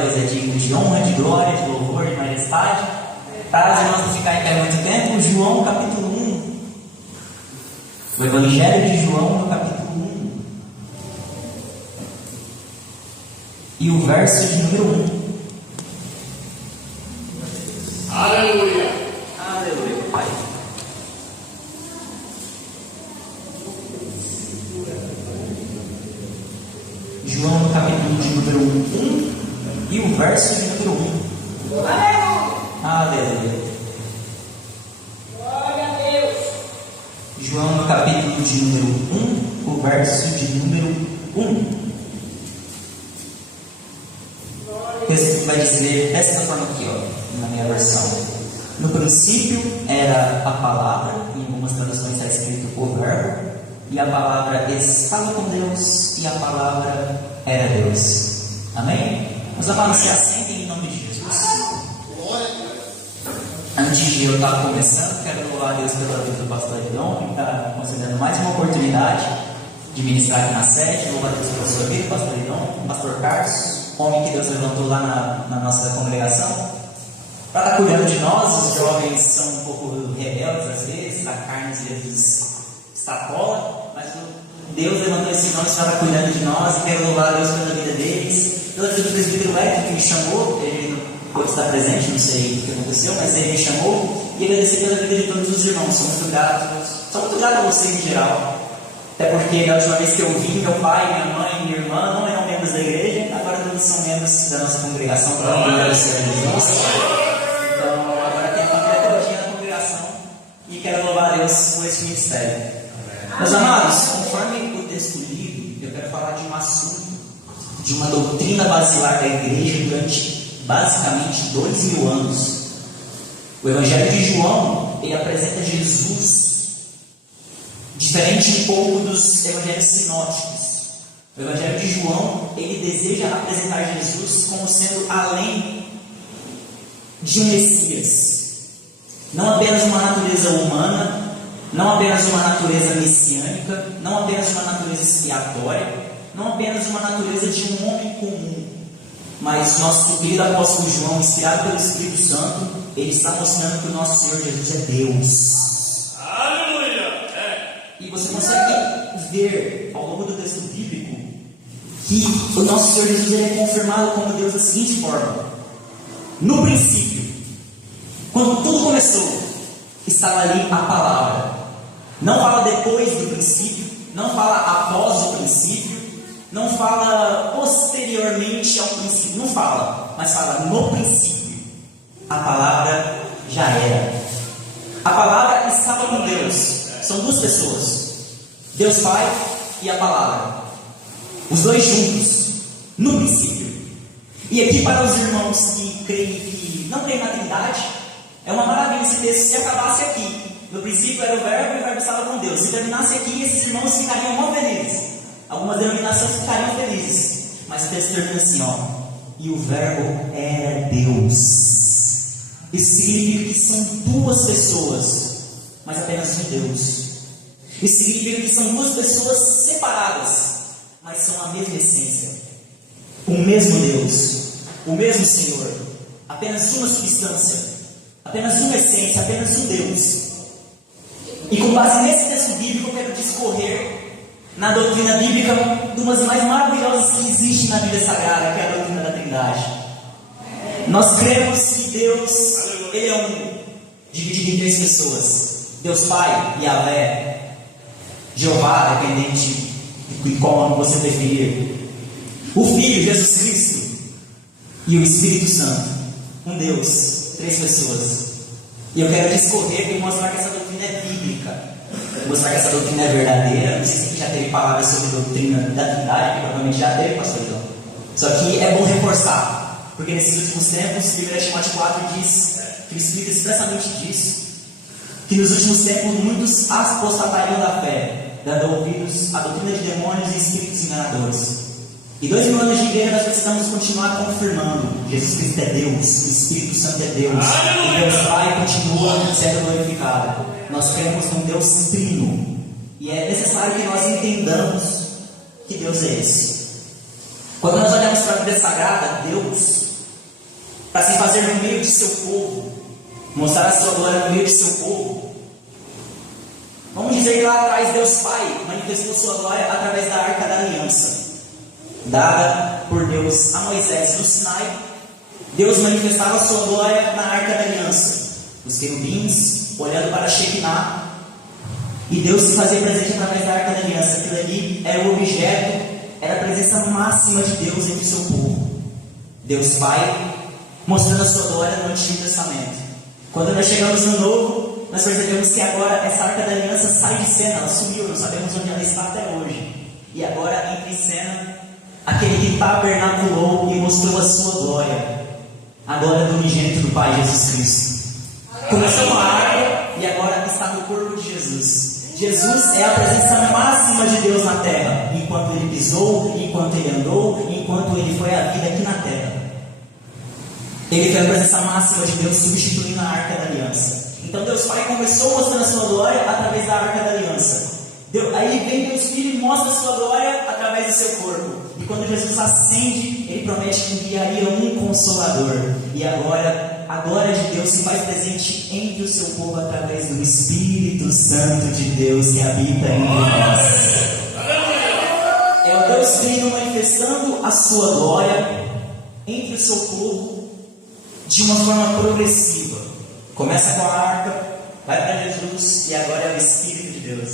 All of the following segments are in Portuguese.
Deus é digno de honra, de glória, de louvor, de majestade. Para os irmãos não ficarem em pé muito tempo, João capítulo 1. O Evangelho de João no capítulo 1. E o verso de número 1. Aleluia! Aleluia, Pai. João no capítulo de número 1 e o verso de número 1. Aleluia. Glória a Deus! João no capítulo de número 1, o verso de número 1. O texto vai dizer dessa forma aqui, ó, na minha versão. No princípio era a palavra, em algumas traduções está escrito o verbo, e a palavra estava com Deus, e a palavra era Deus. Amém? Meus amados, se assentem em nome de Jesus. Antes de eu estar começando, quero louvar a Deus pela vida do pastor Edom, que está concedendo mais uma oportunidade de ministrar aqui na sede. Louvar a Deus pela sua vida, pastor Edom, pastor Carlos, homem que Deus levantou lá na nossa congregação, para estar cuidando de nós. Os jovens são um pouco rebeldes às vezes, a carne às vezes extrapola, mas Deus levantou esse nome para estar cuidando de nós, e quero louvar a Deus pela vida deles, pela vida do presbítero Eric, que me chamou. Ele não pôde estar presente, não sei o que aconteceu, mas ele me chamou, e agradecer pela vida de todos os irmãos. Sou muito grato a vocês em geral, até porque da última vez que eu vim, meu pai, minha mãe e minha irmã não eram membros da igreja, agora todos são membros da nossa congregação, para o Senhor Jesus. Então agora tem a família todinha na congregação, e quero louvar a Deus por esse ministério. Meus amados, conforme o texto lido, eu quero falar de um assunto, de uma doutrina basilar da igreja durante basicamente 2000 anos. O Evangelho de João, ele apresenta Jesus diferente um pouco dos evangelhos sinóticos. O Evangelho de João, ele deseja apresentar Jesus como sendo além de um Messias, não apenas uma natureza humana, não apenas uma natureza messiânica, não apenas uma natureza expiatória, não apenas uma natureza de um homem comum, mas nosso querido apóstolo João, inspirado pelo Espírito Santo, ele está mostrando que o nosso Senhor Jesus é Deus. Aleluia! E você consegue ver ao longo do texto bíblico que o nosso Senhor Jesus ele é confirmado como Deus da seguinte forma: no princípio, quando tudo começou, estava ali a palavra. Não fala depois do princípio, não fala após o princípio, não fala posteriormente ao princípio, não fala, mas fala no princípio. A palavra já era. A palavra estava com Deus. São duas pessoas, Deus Pai e a palavra, os dois juntos, no princípio. E aqui, para os irmãos que creem, que não creem na Trindade, é uma maravilha esse texto se acabasse aqui. No princípio era o verbo e o verbo estava com Deus. Se terminasse aqui, esses irmãos ficariam muito felizes. Algumas denominações ficariam felizes. Mas o texto termina assim, ó: e o verbo era Deus. Isso significa que são duas pessoas, mas apenas um Deus. Isso significa que são duas pessoas separadas, mas são a mesma essência. O mesmo Deus, o mesmo Senhor, apenas uma substância, apenas uma essência, apenas um Deus. E com base nesse texto bíblico, eu quero discorrer na doutrina bíblica de uma das mais maravilhosas que existe na Bíblia Sagrada, que é a doutrina da Trindade. Nós cremos que Deus, ele é um, dividido em três pessoas: Deus Pai, Yahvé, Jeová, dependente de qual nome você preferir, o Filho, Jesus Cristo, e o Espírito Santo. Um Deus, três pessoas. E eu quero discorrer e mostrar que essa doutrina é bíblica, mostrar que essa doutrina é verdadeira. Não sei se aqui já teve palavras sobre a doutrina da Trindade, que provavelmente já teve, pastor João. Só que é bom reforçar, porque nesses últimos tempos, 1 Timóteo 4 diz, que explica expressamente disso, que nos últimos tempos muitos apostatariam da fé, dando ouvidos à doutrina de demônios e espíritos enganadores. E 2000 anos de igreja nós precisamos continuar confirmando: Jesus Cristo é Deus, o Espírito Santo é Deus, e Deus Pai continua sendo glorificado. Nós cremos num Deus trino, e é necessário que nós entendamos que Deus é esse. Quando nós olhamos para a Bíblia Sagrada, Deus, para se fazer no meio de seu povo, mostrar a sua glória no meio de seu povo, vamos dizer que lá atrás Deus Pai manifestou sua glória através da Arca da Aliança, dada por Deus a Moisés no Sinai. Deus manifestava sua glória na Arca da Aliança, os querubins olhando para Shekinah, e Deus se fazia presente através da Arca da Aliança. Aquilo ali era o objeto, era a presença máxima de Deus entre o seu povo. Deus Pai mostrando a sua glória no Antigo Testamento. Quando nós chegamos no Novo, nós percebemos que agora essa Arca da Aliança sai de cena, ela sumiu, não sabemos onde ela está até hoje. E agora entra em cena aquele que tabernaculou e mostrou a sua glória, a glória do unigênito do Pai, Jesus Cristo. Começou com a arca e agora está no corpo de Jesus. Jesus é a presença máxima de Deus na terra, enquanto ele pisou, enquanto ele andou, enquanto ele foi a vida aqui na terra. Ele foi a presença máxima de Deus, substituindo a Arca da Aliança. Então Deus Pai começou mostrando a sua glória através da Arca da Aliança. Aí vem Deus Filho e mostra a sua glória através do seu corpo. E quando Jesus ascende, ele promete que enviaria um Consolador. E agora a glória de Deus se faz presente entre o seu povo através do Espírito Santo de Deus que habita entre nós. É o Deus Trino manifestando a sua glória entre o seu povo de uma forma progressiva. Começa com a arca, vai para Jesus e agora é o Espírito de Deus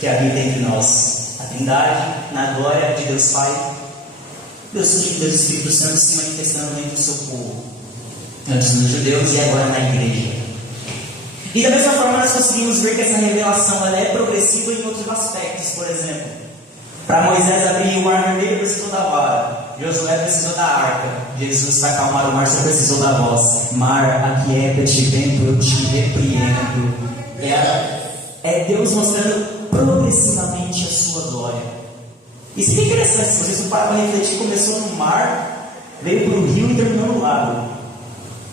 que habita entre nós. A Trindade na glória de Deus Pai, Deus Filho e Deus Espírito Santo se manifestando entre o seu povo, antes nos judeus e agora na igreja. E da mesma forma nós conseguimos ver que essa revelação ela é progressiva em outros aspectos. Por exemplo, para Moisés abrir o mar vermelho precisou da vara, Josué precisou da arca, Jesus para acalmar o mar só precisou da voz. Mar, aquieta-te, vento, eu te repreendo. É Deus mostrando progressivamente a sua glória. Isso é interessante, se vocês não param para refletir, começou no mar, veio para o rio e terminou no lago.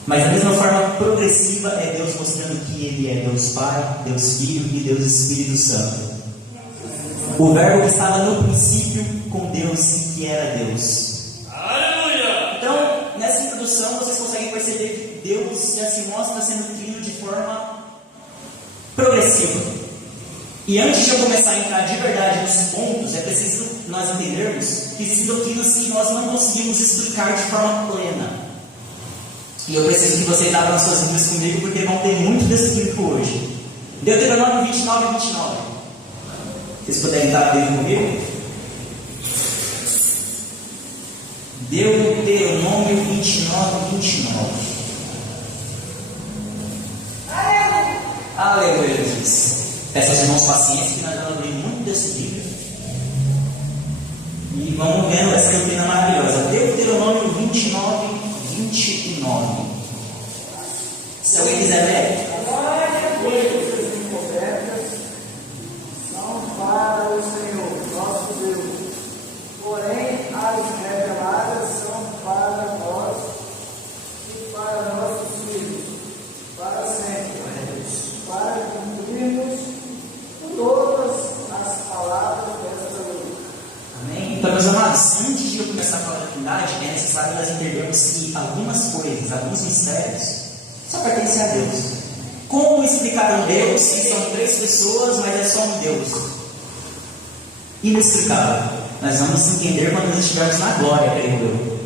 Mas da mesma forma progressiva é Deus mostrando que Ele é Deus Pai, Deus Filho e Deus Espírito Santo. O verbo que estava no princípio com Deus e que era Deus. Aleluia! Então, nessa introdução vocês conseguem perceber que Deus já se mostra sendo trino de forma progressiva. E antes de eu começar a entrar de verdade nos pontos, é preciso nós entendermos que existem doutrinas que nós não conseguimos explicar de forma plena. E eu preciso que vocês abram as suas Bíblias comigo, porque vão ter muito desse tipo hoje. Deuteronômio 29 e 29. Vocês puderem estar abrindo comigo? Deuteronômio 29 e 29. Aleluia, Jesus. Peço aos irmãos pacientes que nós vamos abrir muito desse livro. E vamos vendo essa doutrina maravilhosa. Deuteronômio 29 e 29. Se alguém quiser ler. São para o Senhor, nosso Deus. Porém, as reveladas são para nós e para nossos filhos, para sempre, para cumprirmos todas as palavras desta lei. Amém? Então, meus amados, antes de eu começar a falar da Trindade, é necessário nós entendermos que algumas coisas, alguns mistérios, só pertencem a Deus. Como explicar um Deus que são três pessoas, mas é só um Deus? Inexplicável. Nós vamos entender quando nós estivermos na glória, creio eu.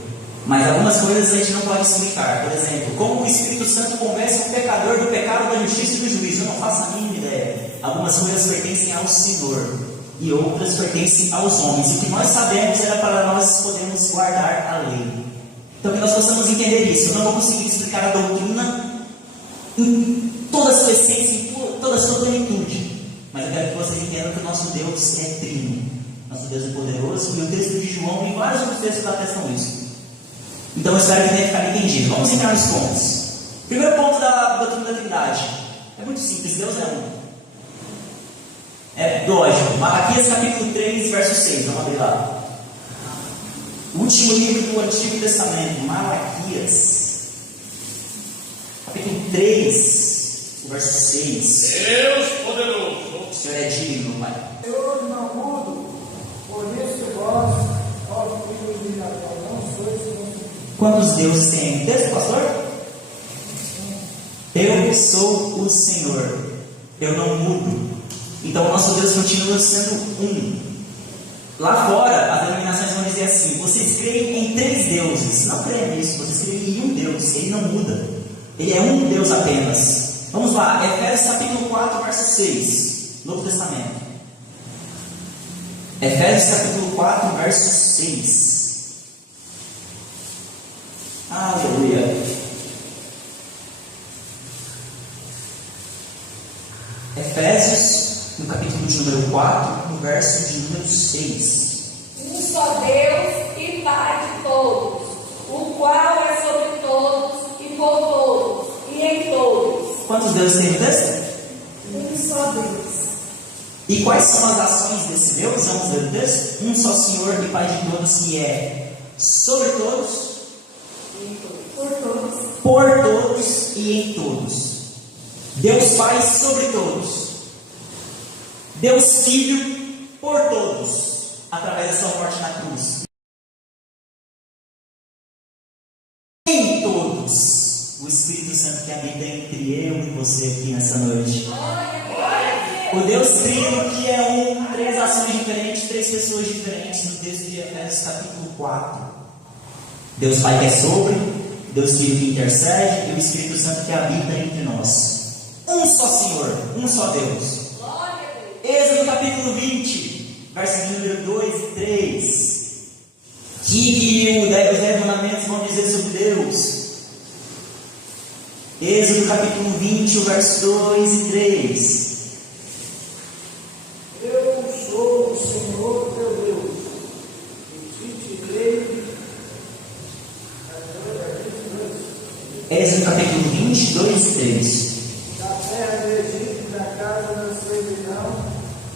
Mas algumas coisas a gente não pode explicar. Por exemplo, como o Espírito Santo convence o pecador do pecado, da justiça e do juízo. Eu não faço a mínima ideia. Algumas coisas pertencem ao Senhor e outras pertencem aos homens. E o que nós sabemos era para nós podermos guardar a lei. Então que nós possamos entender isso. Eu não vou conseguir explicar a doutrina em toda a sua essência, em toda a sua plenitude. Mas eu quero que vocês entendam que o nosso Deus é trino. Nosso Deus é poderoso. E o texto de João e vários outros textos atestam isso. Então eu espero que tenha ficado entendido. Vamos entrar nos pontos. Primeiro ponto da doutrina da Trindade. É muito simples, Deus é um. É lógico. Malaquias capítulo 3, verso 6. Vamos abrir lá. O último livro do Antigo Testamento, Malaquias. Capítulo 3, verso 6. Deus poderoso. O Senhor é digno, Pai. Senhor não mudo, por isso vós, ó filhos de a qual não sois consumidos. Quantos deuses tem? Texto, pastor? Eu sou o Senhor, eu não mudo. Então o nosso Deus continua sendo um. Lá fora, as denominações vão dizer assim: vocês creem em 3 deuses. Não creem nisso, vocês creem em um Deus, ele não muda. Ele é um Deus apenas. Vamos lá, Efésios capítulo 4, verso 6, Novo Testamento. Efésios capítulo 4, verso 6. Aleluia. Efésios, no capítulo de número 4, no verso de número 6. Um só Deus e Pai de todos, o qual é sobre todos e por todos e em todos. Quantos deuses tem no texto? Um só Deus. E quais são as ações desse Deus? Vamos ler o texto. Um só Senhor e Pai de todos, que é sobre todos, por todos e em todos. Deus Pai sobre todos. Deus Filho por todos, através da sua morte na cruz. Em todos, o Espírito Santo que habita entre eu e você aqui nessa noite. O Deus Trino que é 3 ações diferentes, 3 pessoas diferentes, no texto de Efésios capítulo 4. Deus Pai que é sobre, Deus Filho que intercede e o Espírito Santo que habita entre nós. Um só Senhor, um só Deus. Êxodo capítulo 20, versos de número 2 e 3. Que os 10 mandamentos vão dizer sobre Deus. Êxodo capítulo 20, o verso 2 e 3. Eu sou o Senhor teu Deus, e te tirei. Êxodo capítulo 20, 2 e 3. Da terra do Egito e da casa da servidão,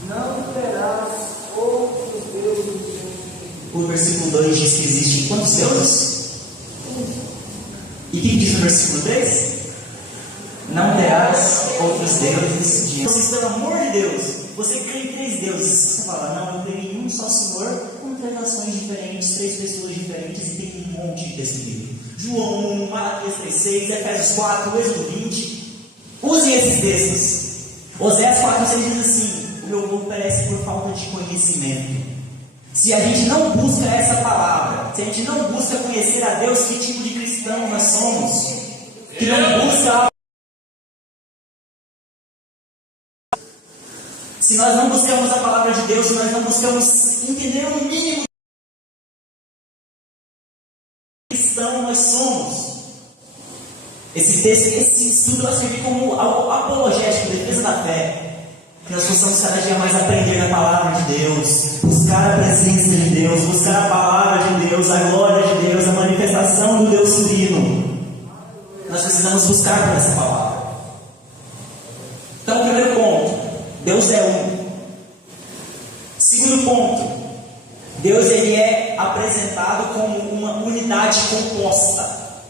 não terás outros deuses. O versículo 2 diz que existem quantos deuses? E o que diz no versículo 3? Não terás outros deuses diante. Vocês, pelo amor de Deus, você crê em 3 deuses. Você fala, não, eu creio em um só Senhor, com 3 nações diferentes, 3 pessoas diferentes, e tem um monte de texto bíblico. João 1, Malaquias 3:6, Efésios 4, Êxodo 20. Usem esses textos. Oséias 4:6 diz assim: o meu povo perece por falta de conhecimento. Se a gente não busca essa palavra, se a gente não busca conhecer a Deus, que tipo de cristão nós somos? Que não busca. Se nós não buscamos a palavra de Deus, se nós não buscamos entender o mínimo de cristão nós somos. Esse estudo vai servir como apologético, defesa da fé. Que nós possamos cada dia mais aprender a palavra de Deus, buscar a presença de Deus, buscar a palavra de Deus, a glória de Deus, a manifestação do Deus Trino. Nós precisamos buscar por essa palavra. Então, primeiro ponto, Deus é um. Segundo ponto, Deus ele é apresentado como uma unidade composta.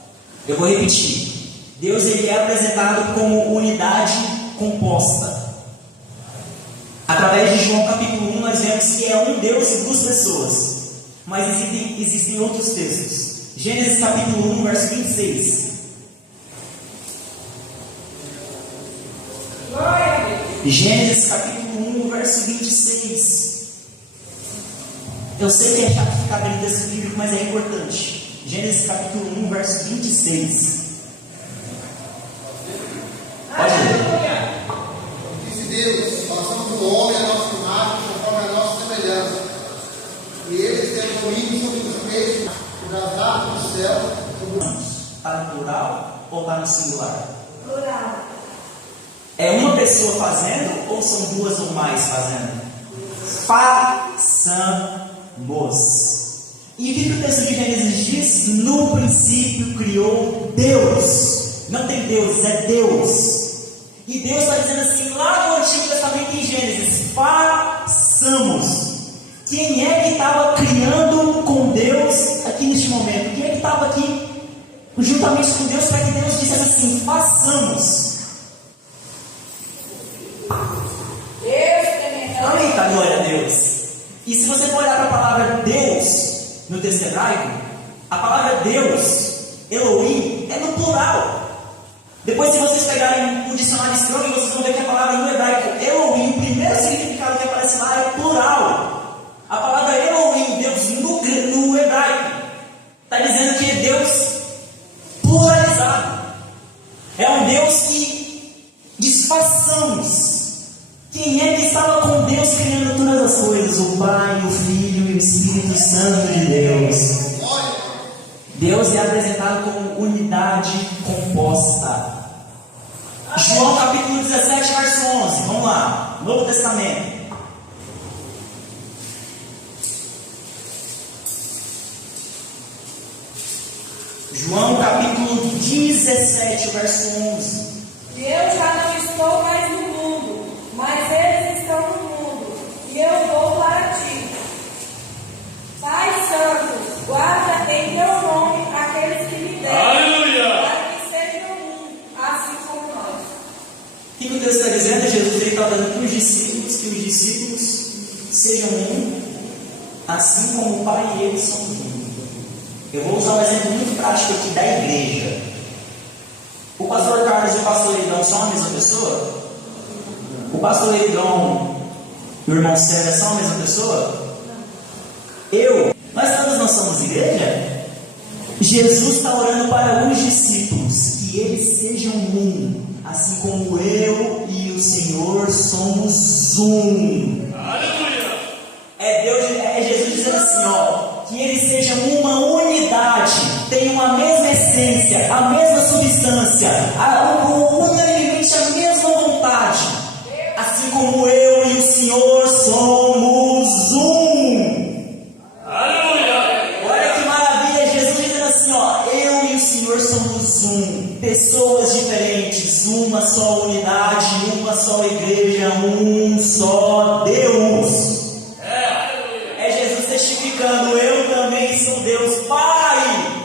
Eu vou repetir. Deus ele é apresentado como unidade composta. Através de João capítulo 1 nós vemos que é um Deus e 2 pessoas. Mas existem outros textos. Gênesis capítulo 1, verso 26. Gênesis capítulo 1, verso 26. Eu sei que é chato ficar vendo texto bíblico, mas é importante. Gênesis capítulo 1, verso 26. Pode ler. Disse Deus: façamos o homem a nossa imagem, conforme a nossa semelhança. E eles têm domínio sobre os peixes, sobre as aves do céu, sobre os... Está no plural ou está no singular? Plural. É uma pessoa fazendo ou são 2 ou mais fazendo? Façamos. E o que o texto de Gênesis diz? No princípio criou Deus. Não tem Deus, é Deus. E Deus está dizendo assim lá no Antigo Testamento em Gênesis: façamos. Quem é que estava criando com Deus aqui neste momento? Quem é que estava aqui juntamente com Deus para que Deus dissesse assim: façamos? Eita, glória a Deus. E se você for olhar para a palavra Deus no texto hebraico, a palavra Deus, Elohim, é no plural. Depois, se vocês pegarem o dicionário Strong, vocês vão ver que a palavra no hebraico Elohim, o primeiro significado que aparece lá é plural. A palavra Elohim, Deus no hebraico, está dizendo que é Deus pluralizado. É um Deus que disfarçamos. Quem é que estava com Deus criando todas as coisas? O Pai, o Filho e o Espírito Santo de Deus. Deus é apresentado como unidade composta. João capítulo 17, verso 11. Vamos lá, Novo Testamento. João capítulo 17, verso 11. Eu já não estou mais no mundo, mas eles estão no mundo, e eu vou para ti. Pai Santo, guarda em teu nome aqueles que me deram, Aleluia! para que sejam um, assim como nós. O que o texto está dizendo? Jesus está dando para os discípulos que os discípulos sejam um, assim como o Pai e eles são um. Eu vou usar um exemplo muito prático aqui da igreja. O pastor Carlos e o pastor Eridão são a mesma pessoa? O pastor Eridão e o irmão Célia são a mesma pessoa? Nós todos não somos igreja? Jesus está orando para alguns discípulos, que eles sejam um, assim como eu e o Senhor somos um. Aleluia! É Jesus dizendo assim, que eles sejam uma unidade, tenham a mesma essência, a mesma substância, unanimemente a mesma vontade, assim como eu e o Senhor somos um. Aleluia! Olha que maravilha, Jesus dizendo assim, eu e o Senhor somos um, pessoas diferentes, uma só unidade, uma só igreja, um só Deus. Testificando, eu também sou Deus Pai,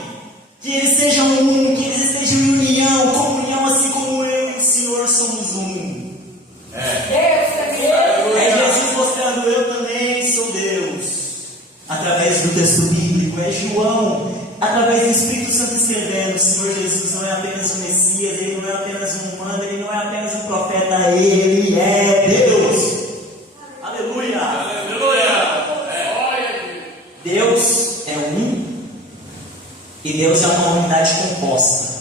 que eles sejam um, que eles estejam em união, comunhão, assim como eu e o Senhor somos um. É Jesus mostrando, eu também sou Deus, através do texto bíblico. É João, através do Espírito Santo escrevendo, o Senhor Jesus não é apenas um Messias, Ele não é apenas um humano, Ele não é apenas um profeta, Ele é Deus. Aleluia! Deus é um e Deus é uma unidade composta.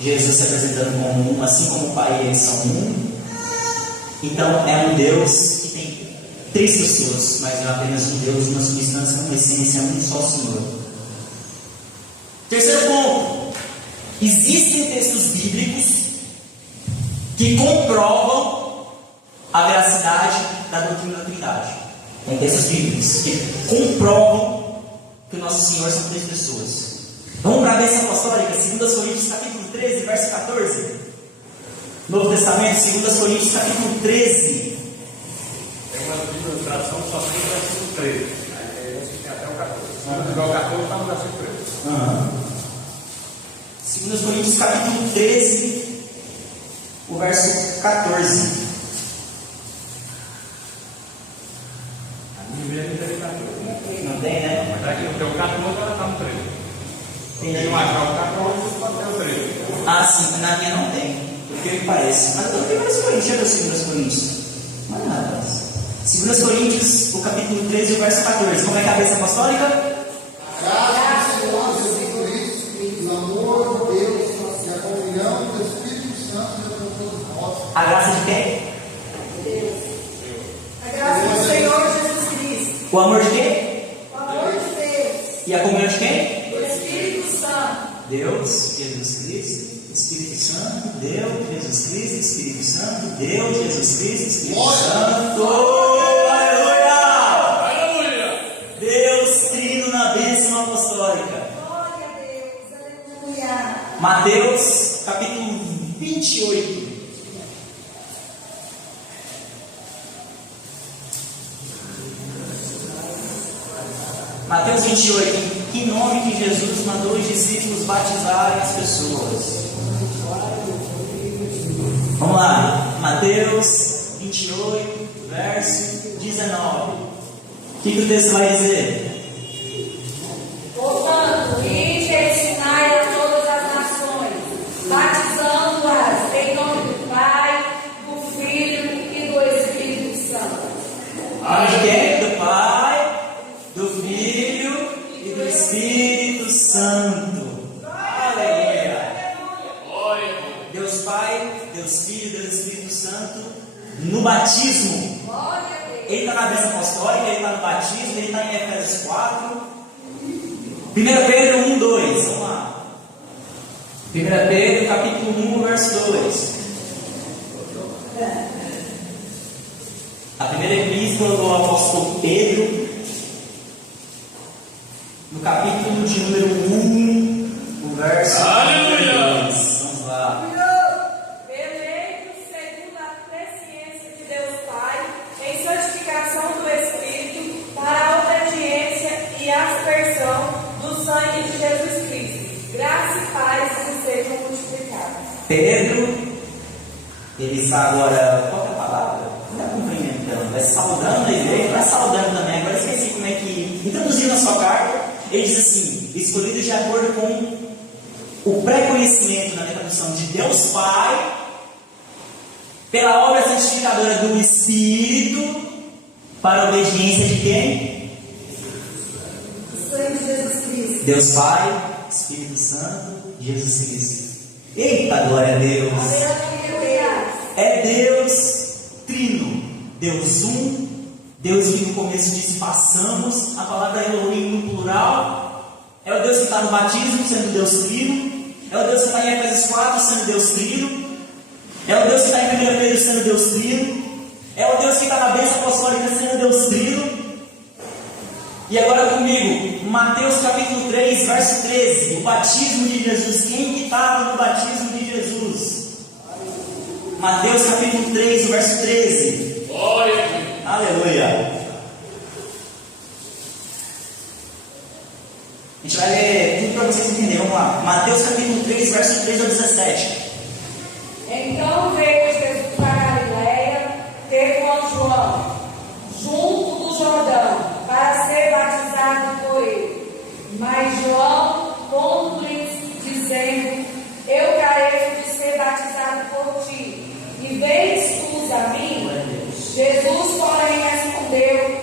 Jesus se apresentando como um, assim como o Pai e eles são um. Então é um Deus que tem três pessoas, mas não é apenas um Deus, uma substância, uma essência, um só Senhor. Terceiro ponto: existem textos bíblicos que comprovam a veracidade da doutrina da Trindade. Tem textos bíblicos que comprovam que o nosso Senhor são três pessoas. Vamos para a bênção apostólica, 2 Coríntios capítulo 13, verso 14. Novo Testamento, 2 Coríntios capítulo 13. Tem uma ilustração só tem o versículo 13. Aí esse tem até o 14. Se tiver o 14, está no versículo 13. 2 Coríntios capítulo 13, o verso 14. Não tem, né? Mas aqui no teu 14, ela está no 13. Tem, Tem né? um achar o 14, pode ter o 13. Ah, sim, na minha não tem. Porque me parece. Mas eu tenho 2 Coríntios. Deixa eu ver 2 Coríntios. Não é nada. 2 Coríntios, o capítulo 13, o verso 14. Como é que é a bênção apostólica? Graças ao Senhor Jesus Cristo, o amor de Deus e a comunhão do Espírito Santo seja com todos nós. A graça de quem? A graça do Senhor Jesus Cristo, O amor de quem? o amor de Deus, E a comunhão de quem? o Espírito Santo, Deus, Jesus Cristo, Espírito Santo, Deus, Jesus Cristo, Espírito Santo, Deus, Jesus Cristo, Espírito Santo. Aleluia! Aleluia! Deus trino na bênção apostólica. glória a Deus, aleluia. Mateus, capítulo 28. Mateus 28. Em nome que Jesus mandou os discípulos batizarem as pessoas. Vamos lá. Mateus 28, verso 19. O que o texto vai dizer? Portanto, ide e ensinai a todas as nações, batizando-as em nome do Pai, do Filho e do Espírito Santo. Amém? Do Pai, do Filho e do Espírito Santo. Aleluia. Deus Pai, Deus Filho, Deus Espírito Santo, no batismo. Ele está na bênção apostólica, ele está no batismo, ele está em Efésios 4. 1 Pedro 1, 2. Vamos lá. 1 Pedro, capítulo 1, verso 2. A primeira epístola do apóstolo Pedro, no capítulo de número 1, o verso 2. Vamos lá. Eleito segundo a presciência de Deus Pai, em santificação do Espírito, para a obediência e aspersão do sangue de Jesus Cristo. Graça e paz vos sejam multiplicadas. Pedro, ele está agora, qual é a palavra? Não é cumprimentando, é saudando a igreja, não é saudando também, agora esqueci como é que, introduzindo a sua carta, ele diz assim: escolhido de acordo com o pré-conhecimento, na minha tradução, de Deus Pai, pela obra santificadora do Espírito, para a obediência de quem? O sangue de Jesus Cristo. Deus Pai, Espírito Santo, Jesus Cristo. Eita, glória a Deus! É Deus Trino, Deus um, Deus que no começo disse passamos, a palavra Elohim no plural, é o Deus que está no batismo, sendo Deus Trino, é o Deus que está em Efésios 4, sendo Deus Trino, é o Deus que está em 1 Pedro, sendo Deus Trino, é o Deus que está na bênção apostólica, sendo Deus Trino. E agora comigo, Mateus capítulo 3, verso 13, o batismo de Jesus. Quem que estava no batismo de Jesus? Mateus capítulo 3, verso 13. Glória. Aleluia. A gente vai ler tudo para vocês entenderem. Vamos lá. Mateus capítulo 3, verso 13 ao 17. Então veio Jesus para Galiléia, ter com João, junto do Jordão, para ser batizado por ele. Mas João pondo-lhes, dizendo: eu careço de ser batizado por ti, e vens tu a mim? Jesus, porém, respondeu,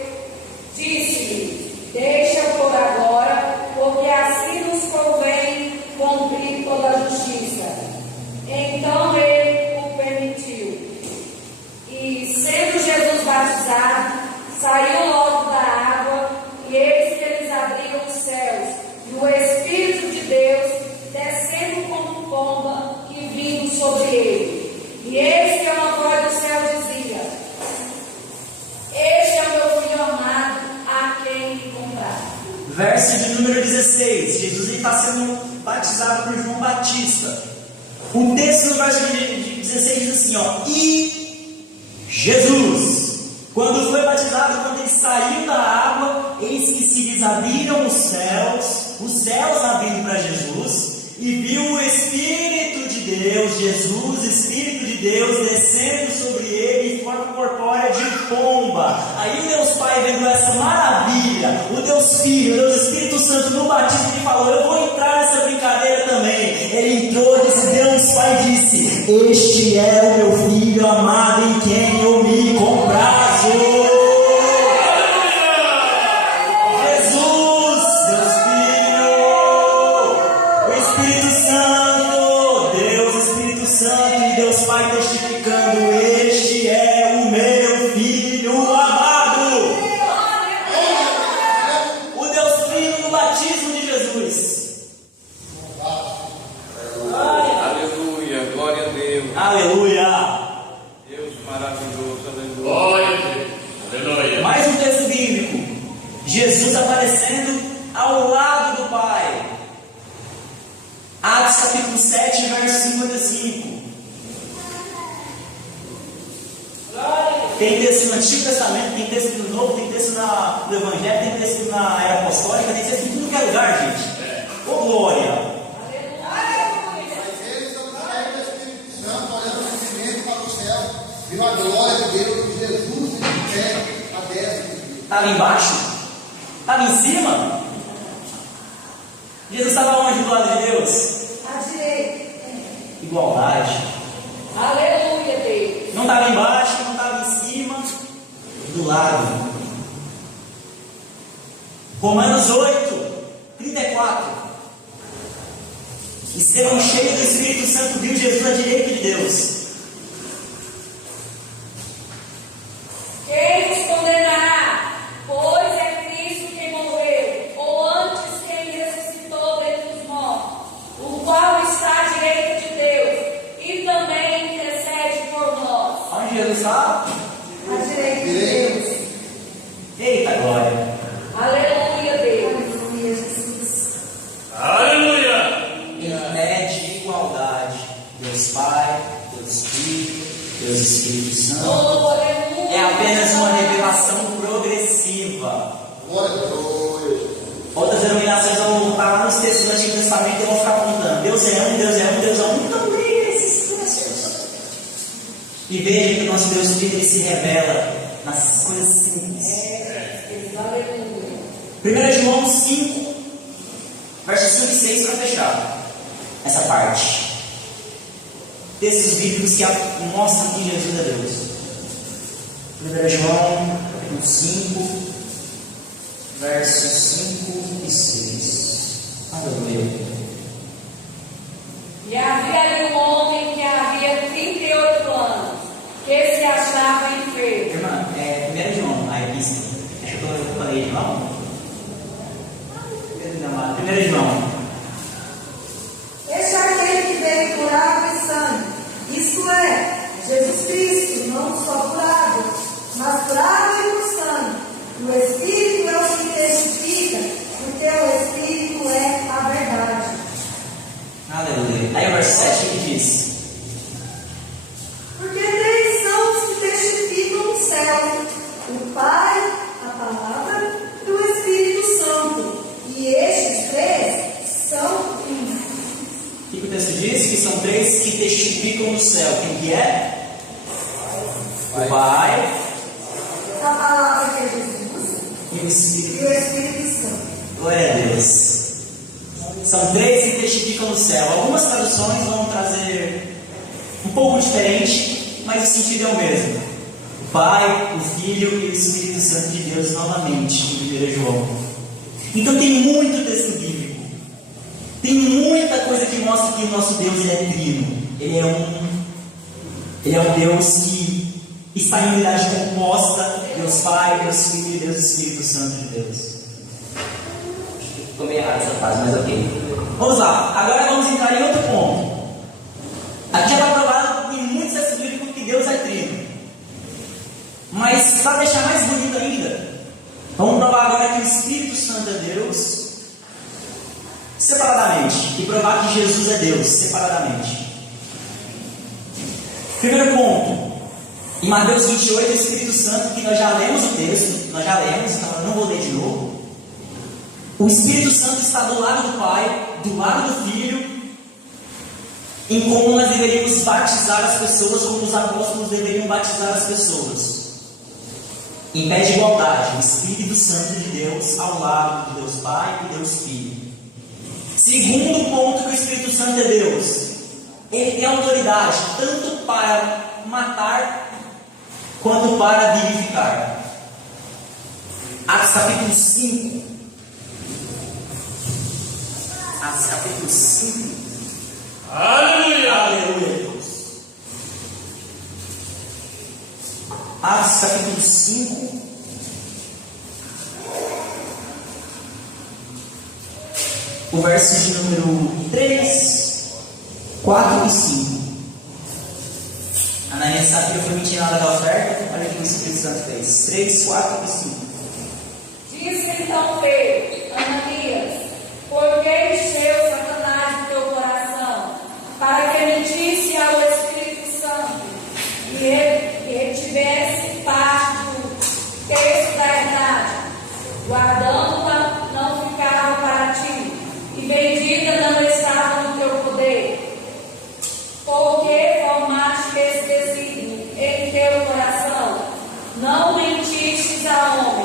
disse-lhe: deixa por agora, porque assim nos convém cumprir toda a justiça. Então ele o permitiu. E sendo Jesus batizado, saiu logo da água, e eis que eles abriram os céus, e o Espírito de Deus descendo como pomba e vindo sobre ele. E eis que uma voz do céu dizia: este é o meu filho amado, a quem me comprar. Verso de número 16. Jesus está sendo batizado por João Batista. O texto no verso de 16 diz assim, ó: e Jesus, quando foi batizado, quando ele saiu da água, eis que se lhes abriram os céus abrindo para Jesus, e viu o Espírito de Deus, Jesus, Espírito de Deus, descendo sobre ele em forma corpórea de pomba. Aí o Deus Pai, vendo essa maravilha, o Deus Filho, o Deus Espírito Santo no batismo, ele falou: eu vou entrar nessa brincadeira também. Ele entrou, disse, Deus Pai disse: este é o meu Filho amado, em quem eu me comprazo. Jesus, Deus Filho, o Espírito Santo, Deus Espírito Santo e Deus Pai testificando: este é o meu Filho amado. O Deus Filho no batismo de Jesus. Aleluia, glória a Deus. Aleluia. Deus maravilhoso, aleluia. Glória a Deus. Aleluia. Mais um texto bíblico. Jesus aparecendo ao lado do Pai. Atos capítulo 7, verso 55. Tem texto no Antigo Testamento, tem texto no Novo, tem texto no Evangelho, tem texto na Era Apostólica, tem texto em tudo que é lugar, gente. Ô glória! Mas eles estão cheios do Espírito Santo, olhando o crescimento para o céu, viu a glória de Deus, de Jesus, Estava embaixo? Estava em cima? Jesus estava onde do lado de Deus? À direita. Igualdade. Aleluia, Deus. Não estava embaixo, não estava em cima, do lado. Romanos 8, 34. E serão cheios do Espírito Santo, viu Jesus à direita de Deus. Quem nos condenará? Pois é Cristo quem morreu, ou antes quem ressuscitou dentre os mortos, o qual está à direita de Deus e também intercede por nós. Onde Jesus está? À direita de Deus. Eita glória! Aleluia, Deus. Aleluia, Jesus. Aleluia! Em pé de igualdade. Deus Pai, Deus Filho, Deus Espírito Santo. Oh, aleluia. É apenas uma revelação progressiva. Outras denominações vão estar lá nos textos do Antigo Testamento e vão ficar contando. Deus é um, Deus é um, Deus é um. Então leia esses textos. E veja que o nosso Deus Filho ele se revela nas coisas simples. Aleluia. 1 João 5, versos 5 e 6 para fechar essa parte. Textos bíblicos que mostram que Jesus é Deus. 1 João 5, versos 5 e 6. Aleluia. E havia ali um homem que havia 38 anos, que se achava enfermo. Irmã, 1 João, a epístola. Acho que eu falei de João. 1 João. Este é aquele que veio por água e sangue, isto é, Jesus Cristo, não só por água, mas por água e por sangue. O Espírito é o que testifica, porque o Espírito é a verdade. Aleluia. Aí o verso 7 que diz? Porque três são os que testificam no céu: o Pai, a Palavra e o Espírito Santo. E estes três são um. O que o texto diz? Que são três que testificam no céu. Quem que é? O Pai A Palavra que é Jesus e o Espírito. e o Espírito Santo. Glória a Deus. São três que testificam no céu. Algumas traduções vão trazer um pouco diferente, mas o sentido é o mesmo. O Pai, o Filho e o Espírito Santo de Deus novamente, em 1 João. Então tem muito texto bíblico. Tem muita coisa que mostra que o nosso Deus ele é trino. Ele é um Deus que está em unidade composta. Deus Pai, Deus Filho e Deus Espírito Santo de Deus. Tomei errado essa frase, mas ok. Vamos lá, agora vamos entrar em outro ponto. Aqui já está provado em muitos textos bíblicos que Deus é trino. Mas para deixar mais bonito ainda, vamos provar agora que o Espírito Santo é Deus separadamente. E provar que Jesus é Deus separadamente. Primeiro ponto. Em Mateus 28, o Espírito Santo, que nós já lemos o texto, então eu não vou ler de novo. O Espírito Santo está do lado do Pai, do lado do Filho, em como nós deveríamos batizar as pessoas, como os apóstolos deveriam batizar as pessoas. Em pé de igualdade, o Espírito Santo de Deus ao lado de Deus Pai e Deus Filho. Segundo ponto que o Espírito Santo é Deus. Ele tem autoridade tanto para matar quanto para vivificar. Atos capítulo 5. Atos capítulo 5. Aleluia! Aleluia, Deus. Atos capítulo 5. O verso de número 3, 4 e 5. Ananias sabe que eu fui mentir na hora da oferta. Olha o que o Espírito Santo fez. 3, 4 e 5. Disse então Pedro, Ananias, por que encheu Satanás o teu coração, para que mentisse ao Espírito Santo, e ele tivesse parte do texto da verdade, guardando-a não ficava para ti, e bendita não estava no teu poder, porque formaste esse desígnio em teu coração, não mentistes a homem,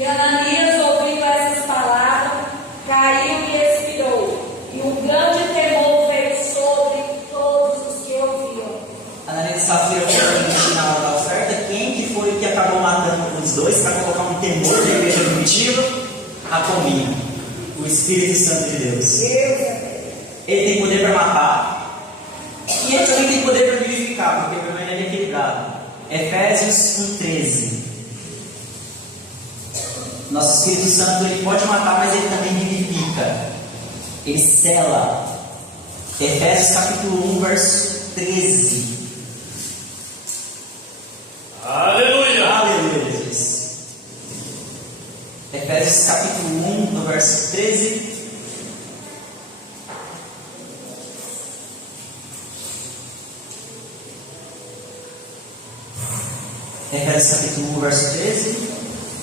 E Ananias, ouvindo essas palavras, caiu e expirou. E um grande temor veio sobre todos os que ouviam. Ananias e Safira foram na hora da oferta. Quem que foi que acabou matando os dois para colocar um temor na igreja primitiva? A cominha, o Espírito Santo de Deus. Ele tem poder para matar e ele também tem poder para vivificar, porque o ele é equilibrado. Efésios 1,13. Nosso Espírito Santo, ele pode matar, mas ele também vivifica. Ele sela. Efésios capítulo 1, verso 13. Aleluia! Aleluia, Jesus. Efésios capítulo 1, no verso 13. Efésios capítulo 1, verso 13.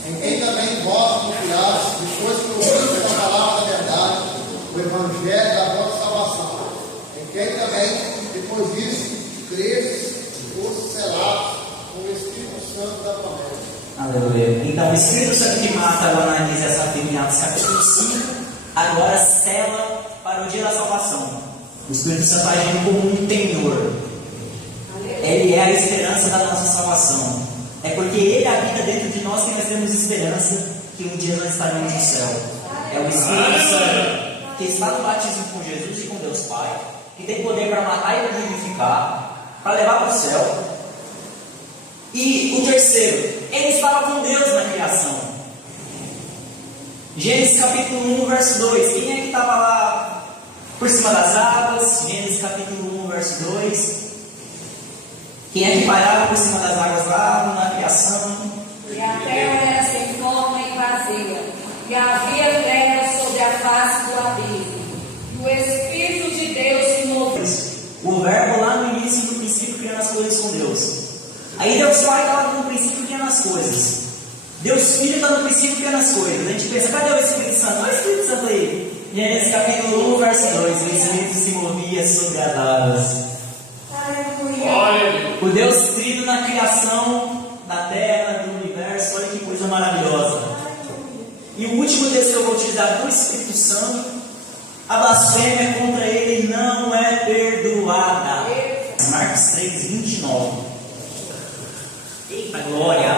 Em quem também vós confiaste, depois que ouviste a palavra da verdade, o evangelho da vossa salvação. Em quem também, depois disso, creste, foste selados com o Espírito Santo da promessa. Aleluia. Então, o Espírito Santo que mata o Ananias e a Safira em Atos capítulo 5, agora sela para o dia da salvação. O Espírito Santo agindo como um penhor. Ele é a esperança da nossa salvação. É porque Ele habita dentro de nós que nós temos esperança que um dia nós estaremos no céu. É o Espírito Santo que está no batismo com Jesus e com Deus Pai, que tem poder para matar e para vivificar, para levar para o céu. E o terceiro, ele estava com Deus na criação. Gênesis capítulo 1, verso 2. Quem é que estava lá por cima das águas? Gênesis capítulo 1, verso 2. Quem é que pairava por cima das águas lá na criação? E a terra era sem forma e vazia, e havia trevas sobre a face do abismo. E o Espírito de Deus se movia. O verbo lá no início, no princípio, criando as coisas com Deus. Aí Deus Pai estava no princípio criando as coisas. Deus Filho está no princípio criando as coisas. A gente pensa, cadê o Espírito Santo? Olha o Espírito Santo aí. Gênesis capítulo 1, verso 2. O Espírito se movia sobre as águas. Olha! O Deus Trino na criação da terra, do universo. Olha que coisa maravilhosa. E o último texto que eu vou utilizar do Espírito Santo, a blasfêmia contra ele não é perdoada. Marcos 3, 29. Eita glória!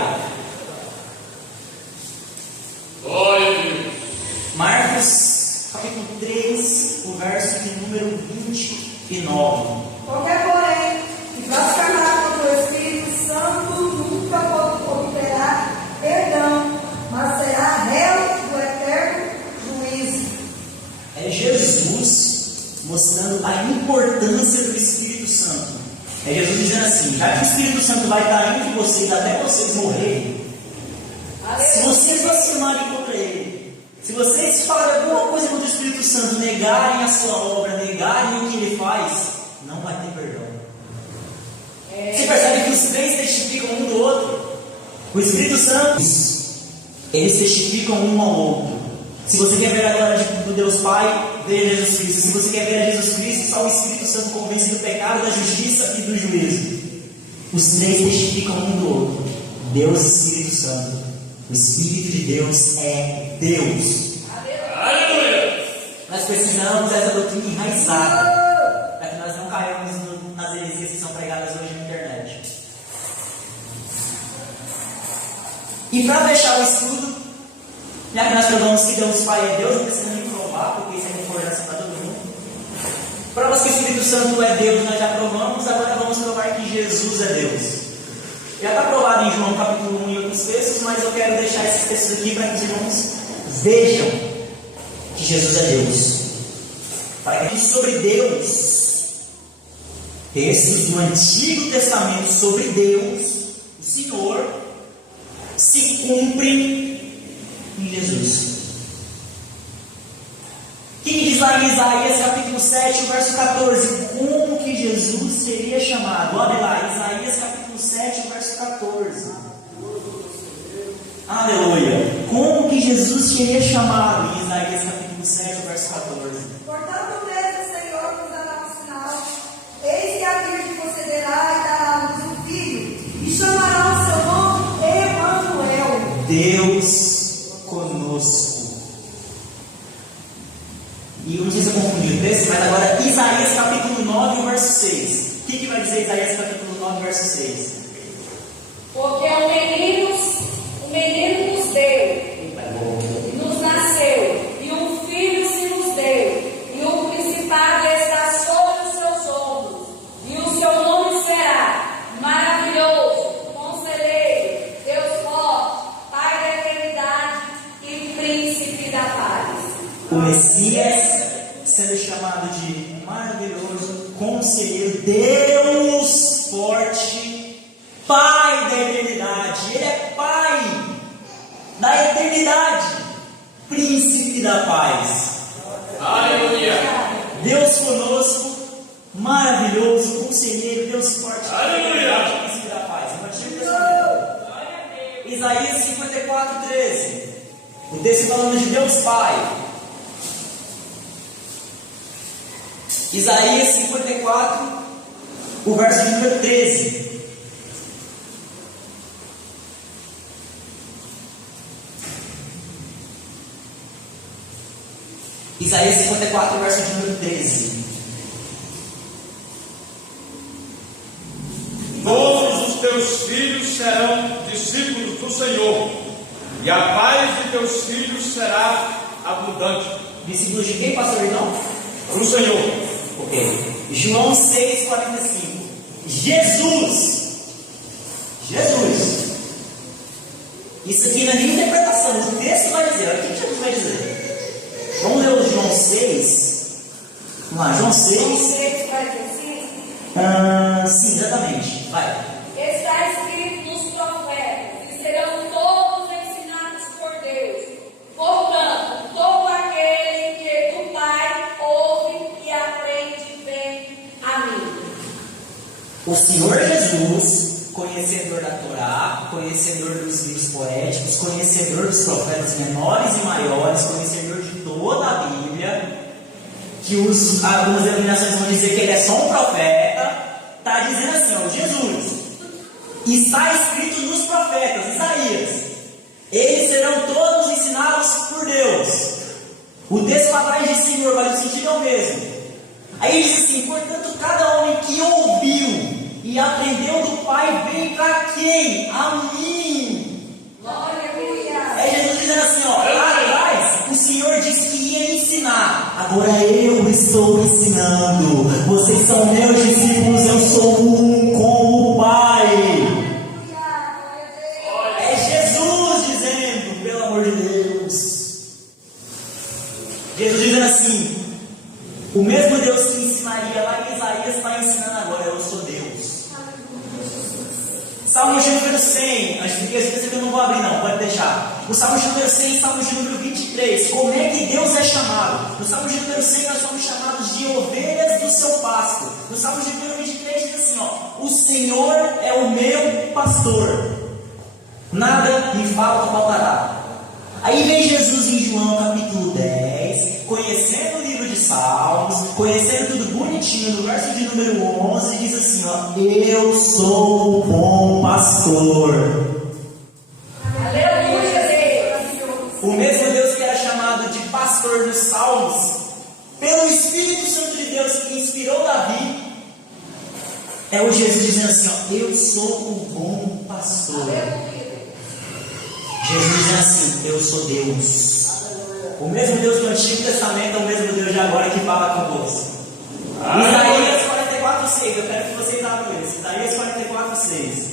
Glória a Deus! Marcos capítulo 3, o verso de número 29. Qualquer, porém, que blasfemar contra o Espírito Santo nunca obterá perdão, mas será réu do eterno juízo. É Jesus mostrando a importância do Espírito Santo. É Jesus dizendo assim: já que o Espírito Santo vai estar entre vocês até vocês morrerem, se vocês blasfemarem contra ele, se vocês falarem alguma coisa contra o Espírito Santo, negarem a sua obra, negarem o que ele faz, não vai ter perdão. Você percebe que os três testificam um do outro. O Espírito Santo, eles testificam um ao outro. Se você quer ver a glória do Deus Pai, veja Jesus Cristo. Se você quer ver a Jesus Cristo, só o Espírito Santo convence do pecado, da justiça e do juízo. Os três testificam um do outro. Deus e Espírito Santo. O Espírito de Deus é Deus. Aleluia! Nós precisamos dessa doutrina enraizada, para que nós não caímos nas heresias que são pregadas hoje na internet. E para fechar o estudo, já que nós provamos que Deus Pai é Deus, não precisa nem provar, porque isso é concordância para todo mundo. Provas que o Espírito Santo é Deus, nós já provamos, agora vamos provar que Jesus é Deus. Já está provado em João capítulo 1 e outros textos, mas eu quero deixar esses textos aqui para que os irmãos vejam que Jesus é Deus. Para que sobre Deus, textos do Antigo Testamento sobre Deus, o Senhor, se cumprem em Jesus. O que diz lá em Isaías capítulo 7, verso 14? Como que Jesus seria chamado? Olha lá, Isaías capítulo 7, verso 14. Aleluia! Como que Jesus seria chamado? Em Isaías capítulo 7, verso 14. Portanto, mesmo o Senhor nos dará um sinal. Eis que a Virgem concederá e dará à luz um filho, e chamará o seu nome Emanuel. Deus conosco. E eu não sei se eu confundi o texto, mas agora Isaías capítulo 9, verso 6. O que vai dizer Isaías capítulo 9, verso 6? Porque um menino nos deu, nos nasceu, e um filho se nos deu, e o principado está sobre os seus ombros, e o seu nome será Maravilhoso, Conselheiro, Deus Forte, Pai da Eternidade e Príncipe da Paz. O Messias sendo chamado de Maravilhoso, Conselheiro, Deus Forte, Pai da Eternidade. Ele é Pai da Eternidade, Príncipe da Paz. Aleluia. Deus conosco, maravilhoso, Conselheiro, Deus Forte, Aleluia. Príncipe da Paz. Antigo Testamento. Isaías 54, 13. O texto falando de Deus Pai. Isaías 54, o verso de número 13. Isaías 54, verso de número 13. Todos os teus filhos serão discípulos do Senhor, e a paz de teus filhos será abundante. Discípulos de quem, pastor Irmão? Do Senhor. Ok. João 6, 45. Jesus. Isso aqui não é nem interpretação, o texto vai dizer. Olha o que Jesus vai dizer. Vamos ler o João 6. Vamos lá, João 6. Sim, exatamente. Vai. Está escrito nos profetas, e serão todos ensinados por Deus. Portanto, todo aquele que do Pai ouve e aprende vem a mim. O Senhor Jesus, conhecedor da Torá, conhecedor dos livros poéticos, conhecedor dos profetas menores e maiores, conhecedor de toda a Bíblia, que algumas denominações vão dizer que ele é só um profeta, está dizendo assim, ó, Jesus, está escrito nos profetas, Isaías, eles serão todos ensinados por Deus. O texto lá atrás de Senhor, mas o sentido é o mesmo. Aí diz assim, portanto, cada homem que ouviu e aprendeu do Pai vem para quem? A mim. Glória a Deus. É Jesus dizendo assim, ó, lá atrás o Senhor disse que ia ensinar. Agora eu estou ensinando. Vocês são meus discípulos, eu sou um com o Pai. É Jesus dizendo, pelo amor de Deus. Jesus dizendo assim, o mesmo Deus que ensinaria lá em Isaías está ensinando agora, eu sou Deus. Salmo de número 100, acho que esse aqui eu não vou abrir não, pode deixar. O Salmo de número 100, Salmo de número 23, como é que Deus é chamado? No Salmo de número 100 nós somos chamados de ovelhas do seu pasto. No Salmo de número 23 diz assim, ó, o Senhor é o meu pastor, nada me faltará. Aí vem Jesus em João capítulo 10, conhecendo o livro de Salmos, conhecendo tudo bonitinho, no verso de número 11, diz assim, ó, eu sou o bom pastor. Aleluia, Deus. O mesmo Deus que era chamado de pastor nos Salmos, pelo Espírito Santo de Deus que inspirou Davi, é o Jesus dizendo assim, ó, eu sou o bom pastor. Jesus diz assim, eu sou Deus. O mesmo Deus do Antigo Testamento é o mesmo Deus de agora que fala convosco. Isaías 44, 6. Eu quero que vocês abram isso. Isaías 44, 6.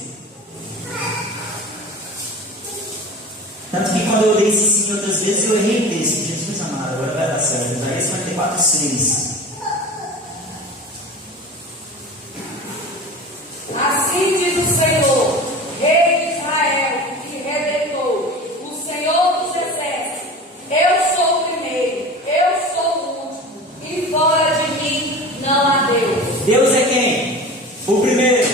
Tanto que quando eu li isso sim outras vezes, eu errei o texto. Jesus amado, agora vai dar certo. Isaías 44, 6. Assim diz o Senhor, Rei de Israel, que redentor, o Senhor dos exércitos. Eu sou o primeiro, eu sou o último, e fora de mim não há Deus. Deus é quem? O primeiro,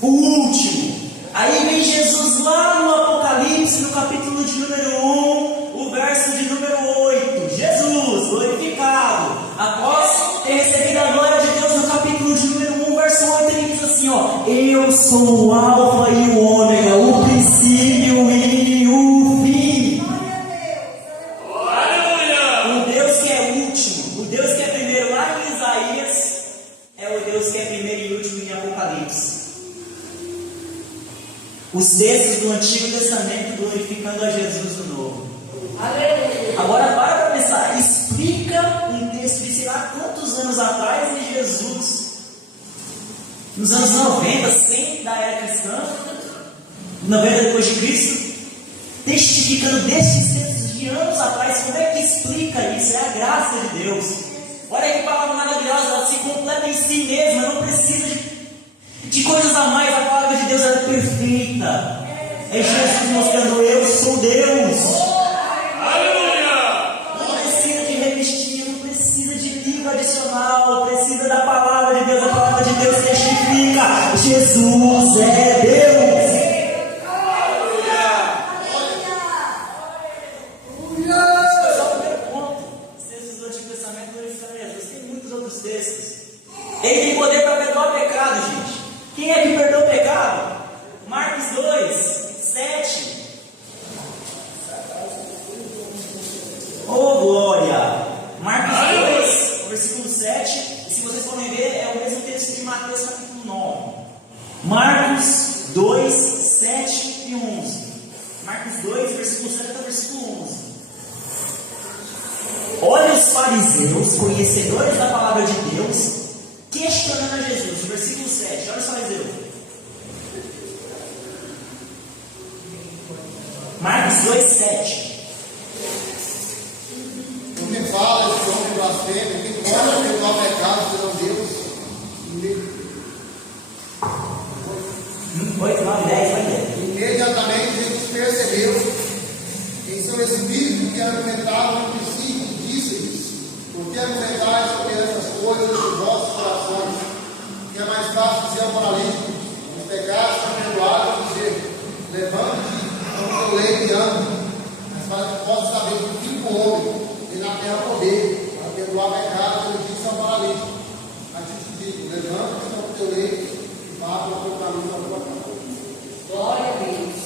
o último. Aí vem Jesus lá no Apocalipse, no capítulo de número 1, o verso de número 8. Jesus, glorificado, após ter recebido a glória de Deus no capítulo de número 1, verso 8, ele diz assim, ó, eu sou o Alfa e o Ômega, o princípio e o fim. Testamento glorificando a Jesus no Novo. Aleluia. Agora para pensar, explica um texto de sei lá quantos anos atrás de Jesus, nos anos 90, 100 da era cristã, 90 depois de Cristo, testificando destes textos de anos atrás. Como é que explica isso? É a graça de Deus. Olha que palavra maravilhosa, ela se completa em si mesma, não precisa de coisas a mais. A palavra de Deus é perfeita. É Jesus mostrando: eu sou Deus. Não precisa de revestir, não precisa de livro adicional, precisa da palavra de Deus. A palavra de Deus testifica: Jesus é Deus. Esse é o primeiro ponto. Os textos do Antigo Testamento glorificando Jesus. Tem muitos outros textos. Ele tem poder para perdoar pecado, gente. Quem é que perdoa o pecado? Marcos 2, 7. Oh, glória! Marcos 2, versículo 7. E se vocês forem ver, é o mesmo texto de Mateus capítulo 9. Marcos 2, 7 e 11. Marcos 2, versículo 7 até o versículo 11. Olha os fariseus, conhecedores da palavra de Deus, questionando a Jesus. Versículo 7. Olha os fariseus. Marcos 2, 7. Porque fala esse homem blasfemo, que pode perdoar pecados, senão Deus. 8, 9, 10, vai ter. Imediatamente Jesus percebeu em seu espírito que argumentava entre si e disse-lhes: por que argumentais sobre essas coisas dos vossos corações? Que é mais fácil dizer ao paralítico: os pecados são perdoados, dizer: levante-te, toma o teu leito e anda. Mas posso saber que o Filho do Homem tem na terra poder para perdoar pecados. Ele disse ao paralítico: mas te digo, levante-te, toma o teu leito e vá para o teu caminho da tua casa. Glória a Deus.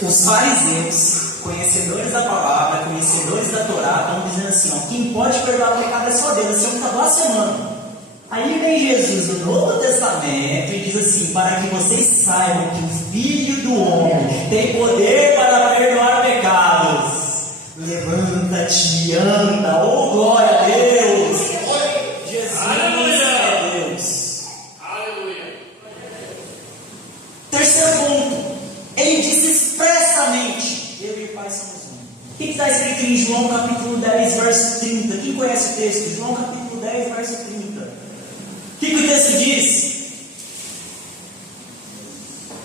Os fariseus, conhecedores da palavra, conhecedores da Torá, estão dizendo assim: ó, quem pode perdoar o pecado é só Deus. Esse homem está blasfemando. Aí vem Jesus no Novo Testamento e diz assim: para que vocês saibam que o Filho do Homem tem poder para perdoar pecados. Levanta-te e anda. Oh, glória a Deus! Jesus é Deus. Aleluia. Terceiro ponto. Ele disse expressamente: eu e o Pai somos um. O que está escrito em João capítulo 10, verso 30? Quem conhece o texto? João capítulo 10, verso 30. O que o texto diz?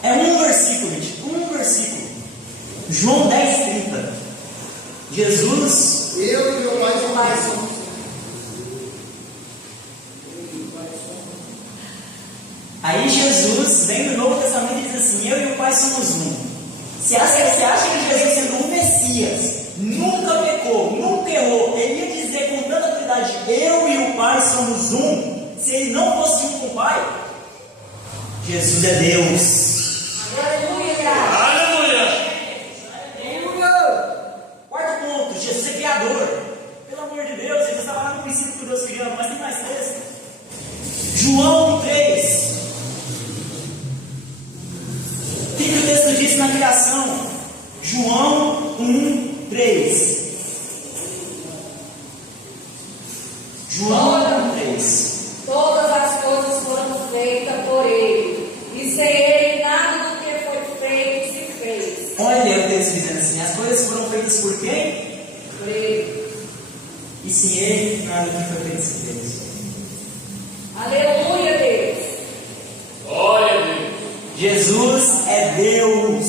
É um versículo, gente. Um versículo. João 10, 30. Jesus. Eu e meu Pai somos um. Aí Jesus vem do Novo Testamento e diz assim: eu e o Pai somos um. Você acha que Jesus, sendo um Messias, nunca pecou, nunca errou, ele ia dizer com tanta autoridade: eu e o Pai somos um, se ele não fosse um com o Pai? Jesus é Deus. Aleluia. Aleluia. Quarto ponto: Jesus é criador. Pelo amor de Deus, Jesus estava lá no princípio que Deus criando, mas tem mais texto. João 3. O que o texto diz na criação? João 1, 3. João 1, 3. Todas as coisas foram feitas por Ele, e sem Ele nada do que foi feito se fez. Olha o texto dizendo assim: as coisas foram feitas por quem? Por Ele. E sem ele, nada do que foi feito se fez. Aleluia, Deus. Glória a Deus. Jesus é Deus.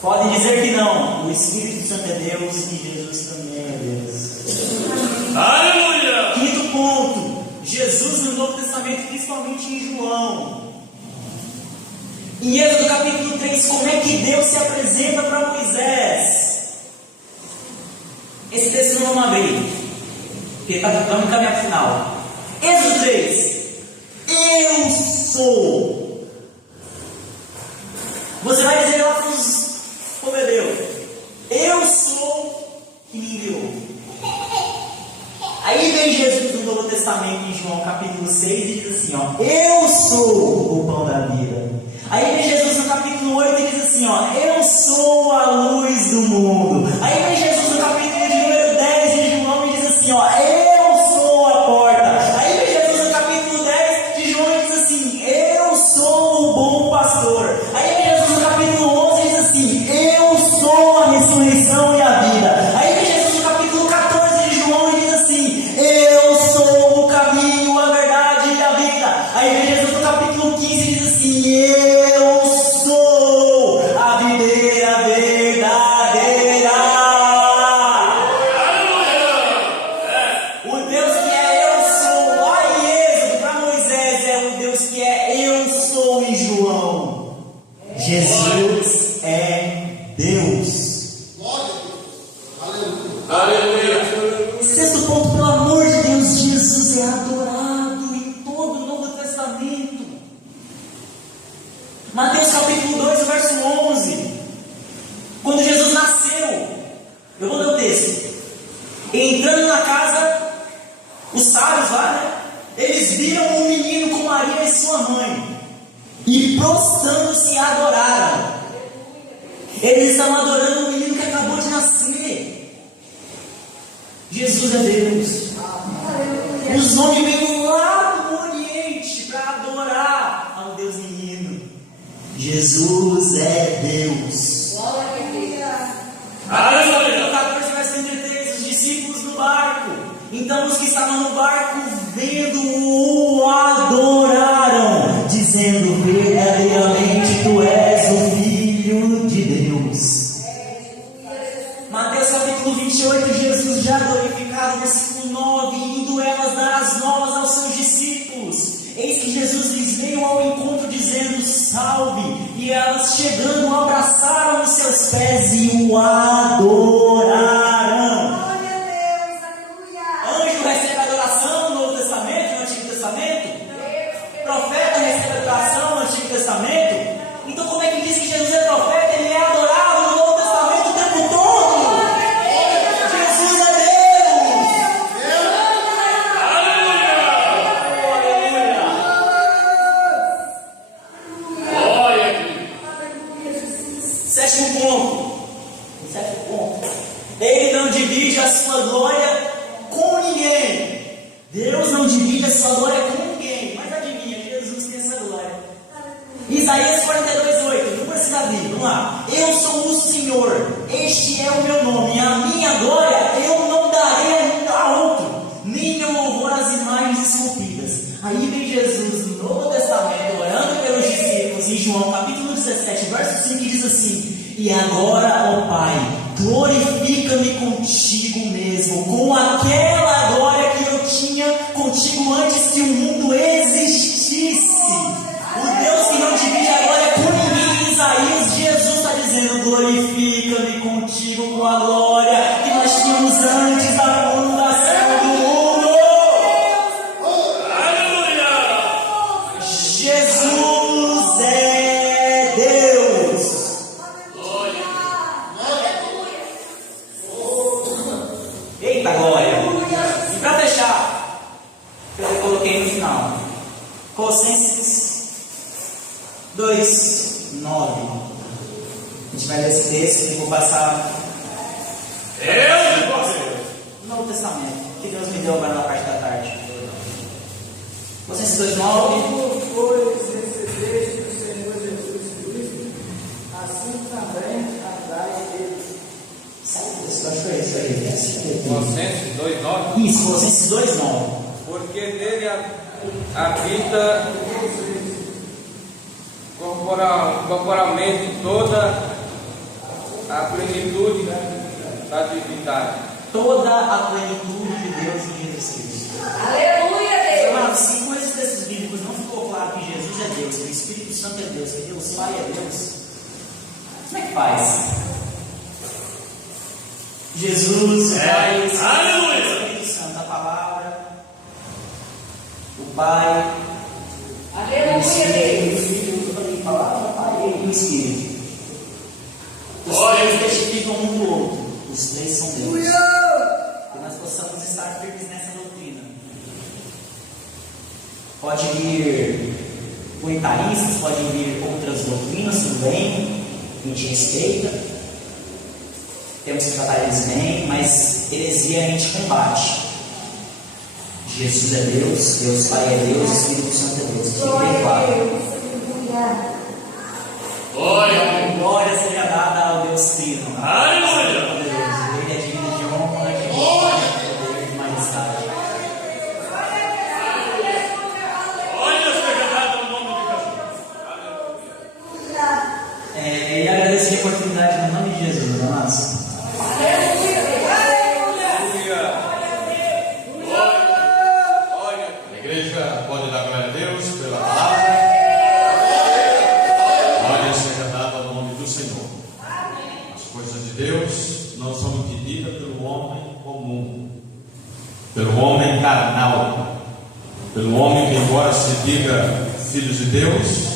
Podem dizer que não. O Espírito Santo é Deus e Jesus também é Deus. Aleluia. Quinto ponto: Jesus no Novo Testamento, principalmente em João. Em Êxodo capítulo 3, como é que Deus se apresenta para Moisés? Esse texto não vamos abrir, porque vamos caminhar para o final. Êxodo 3. Eu sou. Você vai dizer lá para os pobreus: eu sou que me enviou. Aí vem Jesus no Novo Testamento, em João capítulo 6, e diz assim: ó, eu sou o pão da vida. Aí vem Jesus no capítulo 8 e diz assim, ó, eu sou a luz do mundo. Aí vem Jesus no capítulo de número 10 de João e diz assim, ó, eu sou a porta. Aí vem Jesus no capítulo 10 de João e diz assim, eu sou o bom pastor. Aí vem Jesus no capítulo 11 e diz assim, eu sou a ressurreição e a vida. Aí vem Jesus no capítulo 14 de João e diz assim, eu sou o caminho, a verdade e a vida. Aí vem Jesus no capítulo 15 e diz assim, eu sou a videira verdadeira. O Deus que é eu sou lá em Êxodo para Moisés é o Deus que é eu sou em João. Jesus é Deus. Glória a Deus. Aleluia. Aleluia. Sexto ponto, pelo amor de Deus, Jesus é adorado em todo o Novo Testamento. Mateus capítulo 2, verso 11. Quando Jesus nasceu, eu vou ler o texto. Entrando na casa, os sábios lá, né? Eles viram um menino com Maria e sua mãe, e prostrando-se adoraram. Eles estão adorando o menino que acabou de nascer. Jesus é Deus. Os homens vêm lá do Oriente para adorar ao Deus menino. Jesus é Deus. Capítulo 14, verso 33, os discípulos no barco. Então os que estavam no barco, vendo-o, adoraram, dizendo, verdadeiramente tu és o Filho de Deus. Mateus capítulo 28, Jesus já glorificado, versículo 9, indo elas dar as novas aos seus discípulos. Eis que Jesus lhes veio ao encontro dizendo, salve, e elas chegando abraçaram os seus pés e o adoraram. Glória a Deus, aleluia. Anjo recebe adoração no Novo Testamento, no Antigo Testamento? Profeta recebe adoração no Antigo Testamento? Então como é que diz que Jesus é profeta? Ele é adorado no Novo Testamento o tempo todo. Jesus é Deus. Glória a Deus. Sétimo ponto. Ele não divide a sua glória com ninguém. Deus não divide a sua glória com ninguém. Mas adivinha, Jesus tem essa glória. Isaías 42:8. Número-se Davi, vamos lá. Eu sou o Senhor, este é o meu nome. A minha glória eu não darei a outro, nem meu louvor às imagens esculpidas. Aí vem Jesus no Novo Testamento, orando pelos discípulos, em João capítulo 17, verso 5, que diz assim: e agora, ó Pai, glorifica-me contigo mesmo, com aquela glória que eu tinha contigo antes que o mundo existisse. O Deus que não divide a glória com ninguém, em Isaías, Jesus está dizendo: glorifica-me contigo com a glória que nós tínhamos antes da fundação do mundo. Aleluia. Jesus é Deus. Glória. Eita glória! E para fechar, eu coloquei no final, Colossenses 2:9. A gente vai ler esse texto e vou passar Deus de você. no Novo Testamento, que Deus me deu agora na parte da tarde. Colossenses 2:9. Pois recebeste do Senhor Jesus Cristo, assim também andai nele. Sabe o texto? Acho que é isso aí. Colossenses 2:9. Isso, Colossenses 2:9. Porque nele habita corporalmente toda a plenitude da divindade. Toda a plenitude de Deus em Jesus Cristo. Aleluia, Deus. Amados, se com esses textos bíblicos não ficou claro que Jesus é Deus, que o Espírito Santo é Deus, que Deus Pai é Deus, como é que faz? Jesus, o Pai, o Espírito Santo, a palavra, o Pai, o Aleluia, Espírito, Deus. o Filho, eu falei palavra, Pai e o Espírito. Os Glória. três testificam um do outro, os três são Deus. Que nós possamos estar firmes nessa doutrina. Pode vir o comentaristas, podem vir outras doutrinas, tudo bem, a gente respeita, temos que tratar eles bem, mas heresia a gente combate. Jesus é Deus, Deus Pai é Deus, Espírito Santo é Deus. Glória seja dada ao Deus Trino. Aleluia! Ele é digno de honra, de glória, de poder, de majestade. Olha seja dado o nome de Jesus. E agradecer a oportunidade no nome de Jesus, meus amados. A igreja pode dar glória a Deus pela palavra. Glória seja dada ao nome do Senhor. As coisas de Deus não são entendidas pelo homem comum, pelo homem carnal, pelo homem que, embora se diga filho de Deus,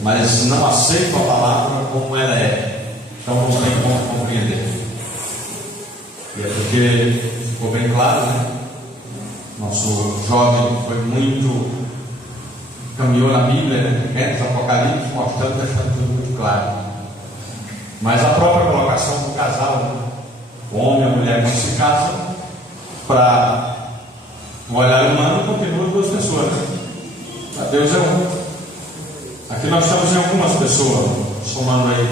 mas não aceita a palavra como ela é. Então não tem como compreender. E é porque ficou bem claro, né? Nosso jovem foi muito, caminhou na Bíblia, né? Apocalipse, mostrando, deixando tudo muito claro. Mas a própria colocação do casal, né? O homem e a mulher quando se casam, para o olhar humano, continuam duas pessoas, né? Para Deus é um. Aqui nós estamos em algumas pessoas, somando aí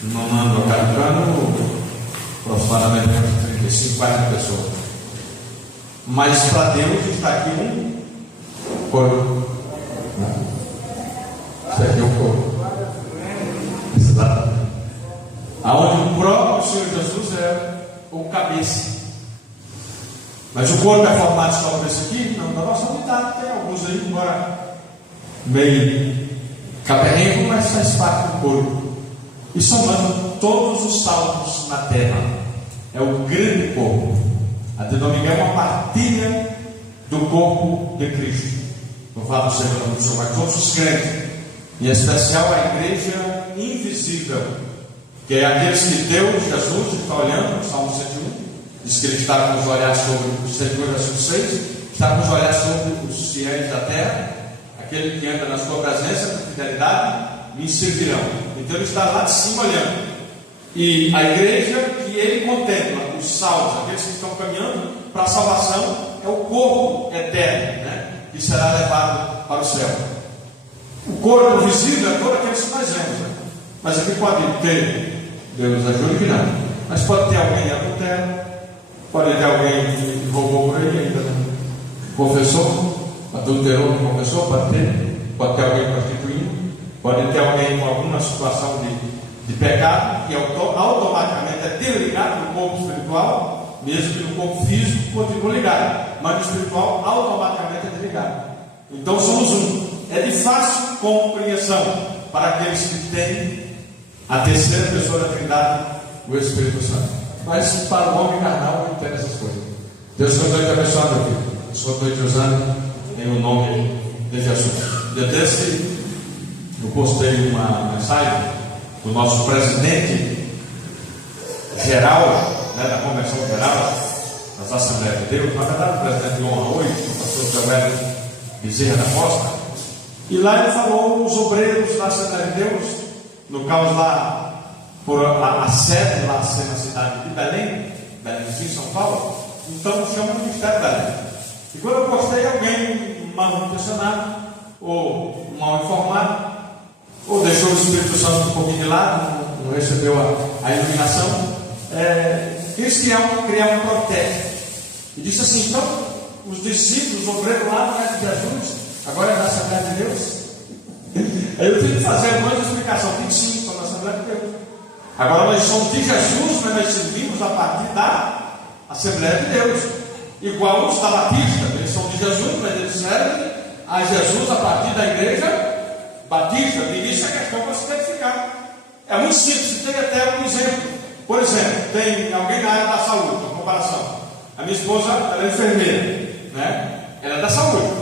de mamando a cada cano, aproximadamente 35, 40 pessoas. Mas para Deus está aqui um corpo. Isso aqui é um corpo. Exatamente. Aonde o próprio Senhor Jesus é o cabeça. Mas o corpo é formado só por esse aqui? Não, da nossa unidade tem alguns aí, embora meio caperrengo, mas faz parte do corpo. E somando todos os salvos na terra, é o grande corpo. A denominação é uma partilha do corpo de Cristo. Louvado seja o nome do Senhor, mas todos os crentes, em especial a igreja invisível, que é aqueles que Deus, Jesus, está olhando, no Salmo 101, diz que Ele está com os olhares sobre o 102, versículo 6, está com os olhares sobre os fiéis da terra, aquele que anda na sua presença com fidelidade, me servirão. Então Ele está lá de cima olhando. E a igreja que Ele contempla, os salvos, aqueles que estão caminhando para a salvação, é o corpo eterno, né? Que será levado para o céu. O corpo visível é todo aqueles que nós vemos, né? Mas aqui pode ter, Deus ajude que não, mas pode ter alguém adultério, pode ter alguém que roubou por aí, ainda não confessou, adulterou, não confessou, pode ter alguém prostituindo, pode ter alguém com alguma situação de pecado, que automaticamente é desligado do corpo espiritual, mesmo que no corpo físico continua ligado, mas no espiritual automaticamente é desligado. Então somos um. É de fácil compreensão para aqueles que têm a terceira pessoa da Trindade, o Espírito Santo. Mas para o homem carnal não entende essas coisas. Deus continue te abençoando, meu filho. Deus continue te usando em o nome de Jesus. Desde eu postei uma mensagem do nosso presidente geral, né, da Convenção Geral das Assembleias de Deus, na verdade o presidente de honra hoje, o pastor José Bezerra da Costa, e lá ele falou os obreiros da Assembleia de Deus, no caso lá, por a sede lá ser na cidade de Belém, Belém, São Paulo, então chama o Ministério Belém. E quando eu postei, alguém mal intencionado, ou mal informado, ou deixou o Espírito Santo um pouquinho de lado, não recebeu a iluminação, quis criar um protesto. E disse assim: então, os discípulos, os obreiros lá não é de Jesus, agora é da Assembleia de Deus. Aí eu tive que fazer uma explicação: tem sim, são da Assembleia de Deus. Agora nós somos de Jesus, mas nós servimos a partir da Assembleia de Deus. Igual os da Batista, eles são de Jesus, mas eles servem a Jesus a partir da igreja Batista. E isso é questão para se identificar. É muito simples, tem até um exemplo. Por exemplo, tem alguém na área da saúde, uma comparação. A minha esposa, ela é enfermeira, né? Ela é da saúde.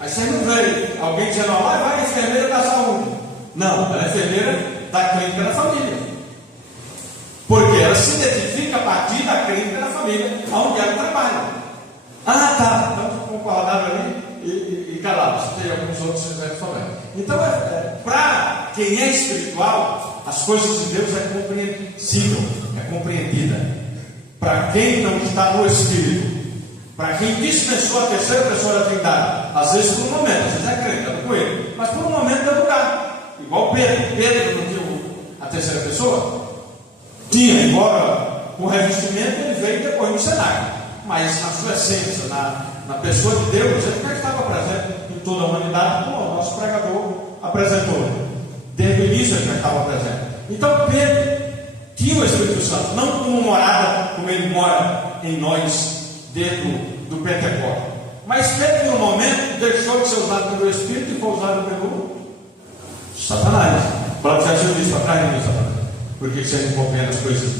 Aí você não vê alguém dizendo: vai, é enfermeira da saúde. Não, ela é enfermeira da clínica da família. Porque ela se identifica a partir da clínica da família, onde ela trabalha. Ah, tá, então concordaram ali e calados. Tem alguns outros que também. Então, para quem é espiritual, as coisas de Deus é compreensível, é compreendida. Para quem não está no Espírito, para quem dispensou a terceira pessoa da Trindade, às vezes por um momento, às vezes é crente, é com ele, mas por um momento é lugar. Igual Pedro não viu a terceira pessoa, tinha, embora com revestimento, ele veio depois no cenário, mas na sua essência, na pessoa de Deus, ele já estava presente em toda a humanidade, como o nosso pregador apresentou. Desde o início ele já estava presente. Então Pedro tinha o Espírito Santo, não como morada, como ele mora em nós, dentro do Pentecostes. Mas Pedro, no momento, deixou de ser usado pelo Espírito e foi usado pelo Satanás. O próprio Jesus disse: para trás de mim, Satanás, porque você não compreende as coisas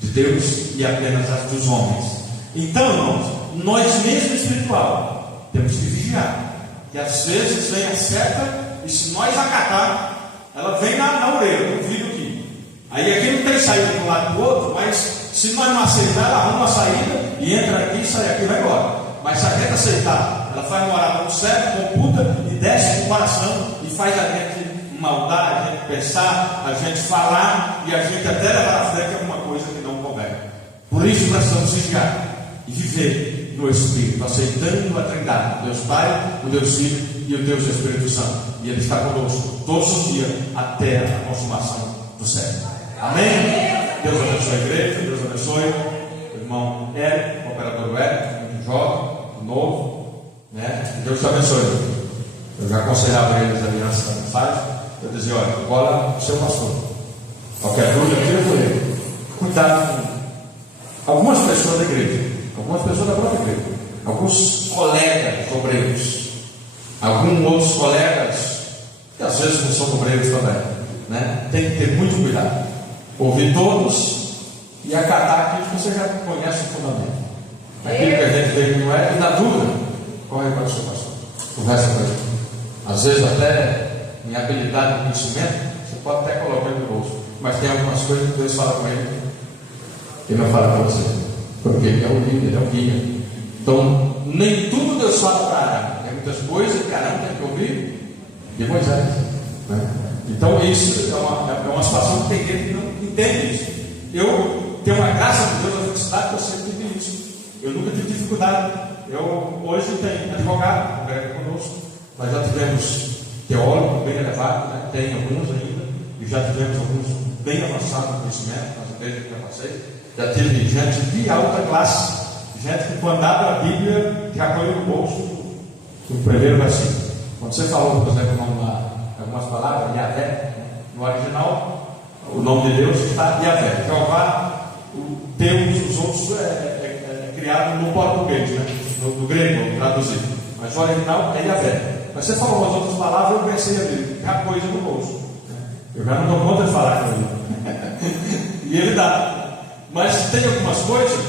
de Deus e apenas as dos homens. Então, irmãos, nós mesmos espiritual temos que vigiar, que às vezes vem a seta e se nós acatar, ela vem na orelha, no ouvido aqui. Aí aqui não tem saída de um lado para o outro, mas se nós não aceitar, ela arruma a saída e entra aqui, sai aqui e vai embora. Mas se a gente aceitar, ela faz morada no cérebro, computa e desce no coração e faz a gente maldar, a gente pensar, a gente falar e a gente até levar à frente alguma coisa que não convém. Por isso precisamos vigiar e viver no Espírito, aceitando a Trindade, Deus Pai, o Deus Filho e o Deus Espírito Santo. E Ele está conosco todos os dias até a consumação do século. Amém? Deus abençoe a igreja, Deus abençoe o irmão Érico, o operador Érico, muito jovem, novo, né? Deus te abençoe. Eu já aconselhava eles ali antes da mensagem. Eu dizia: olha, agora o seu pastor, qualquer dúvida que eu falei, cuidado com algumas pessoas da igreja, algumas pessoas da própria igreja, alguns colegas obreiros, alguns outros colegas que às vezes não são obreiros também, né? Tem que ter muito cuidado, ouvir todos e acatar aquilo que você já conhece o fundamento, aquilo que a gente vê que não é, e na dúvida, corre para o seu pastor, conversa com ele. Às vezes até em habilidade de conhecimento, você pode até colocar ele no bolso, mas tem algumas coisas que Deus fala com ele, ele não fala para você, porque ele é o líder, ele é o guia. Então, nem tudo Deus fala para Arão. Tem muitas coisas que Arão tem que ouvir de Moisés, né? Então, isso é uma situação que tem gente que não entende isso. Eu tenho uma graça de Deus, a felicidade que eu sempre tive isso. Eu nunca tive dificuldade. Eu hoje tenho advogado, congrega conosco. Nós já tivemos teólogo bem elevado, né? Tem alguns ainda, e já tivemos alguns bem avançados no conhecimento, nas igrejas que eu passei. Já tive gente de alta classe, gente que quando abre a Bíblia já põe no bolso o primeiro versículo. Quando você falou, por exemplo, algumas palavras, Yahvé, no original, o nome de Deus está Yahvé. Jeová, o Deus, os outros é criado no português, né? no grego, traduzido. Mas o original é Yahvé. Mas você falou umas outras palavras, eu pensei ali, já pôs no bolso. Eu já não dou conta de falar com ele. E ele dá. Mas tem algumas coisas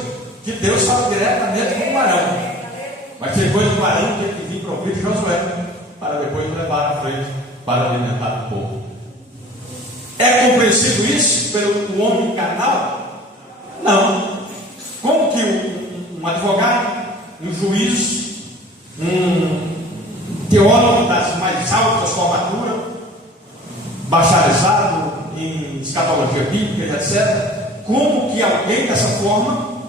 que Deus fala diretamente com o Arão. Mas depois do Arão tem que vir para ouvir Josué, para depois levar à frente para alimentar o povo. É compreensível isso pelo homem carnal? Não. Como que um advogado, um juiz, um teólogo das mais altas formaturas, bacharelado em escatologia bíblica, etc., como que alguém dessa forma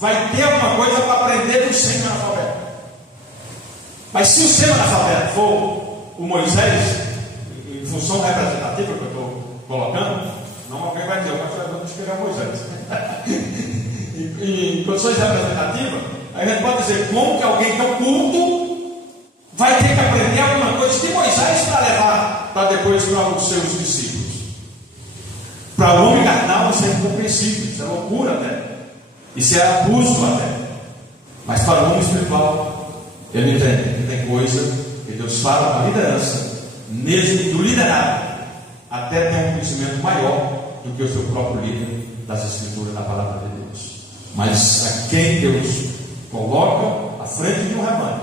vai ter alguma coisa para aprender do semi-analfabeto? Mas se o semi-analfabeto for o Moisés, em função representativa que eu estou colocando, não alguém vai dizer, mas eu vou escrever Moisés. Em condições representativas, a gente pode dizer como que alguém tão culto vai ter que aprender alguma coisa de Moisés para levar para depois para os seus discípulos. Para o homem carnal isso é incompreensível, isso é loucura até, isso é abuso até. Mas para o homem espiritual, ele entende que tem coisa que Deus fala na liderança, mesmo do liderado, até tem um conhecimento maior do que o seu próprio líder das Escrituras, da palavra de Deus. Mas a quem Deus coloca à frente de um rebanho,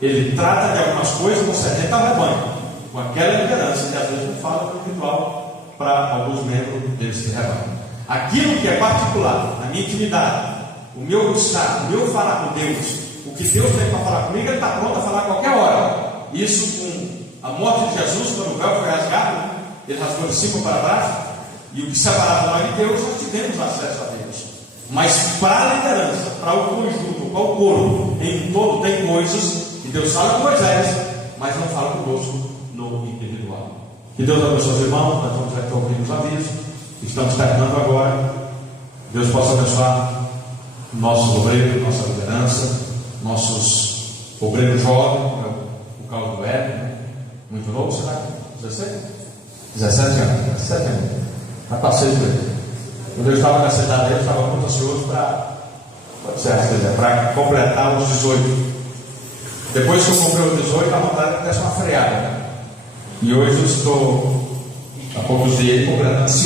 ele trata de algumas coisas concernentes ao rebanho, com aquela liderança, que às vezes não fala no individual para alguns membros desse rebanho. Aquilo que é particular, a minha intimidade, o meu buscar, o meu falar com Deus, o que Deus tem para falar comigo, ele está pronto a falar a qualquer hora. Isso com a morte de Jesus, quando o véu foi rasgado, ele rasgou de cima para baixo, e o que separava nós de Deus, nós tivemos acesso a Deus. Mas para a liderança, para o conjunto, para o corpo, em todo, tem coisas que Deus fala com Moisés, mas não fala conosco no individual. Que Deus abençoe os irmãos, nós vamos aqui ouvir os avisos, estamos terminando agora. Deus possa abençoar nossos obreiros, nossa liderança, nossos obreiros jovens, o Carlos do Hélio, né? Muito novo, será que 16? 17 anos. 17 anos. Já passei por ele. Quando eu estava nessa idade, eu estava muito ansioso para completar os 18. Depois que eu comprei os 18, a vontade de dar uma freada, né? E hoje eu estou, há poucos dias, completando 5.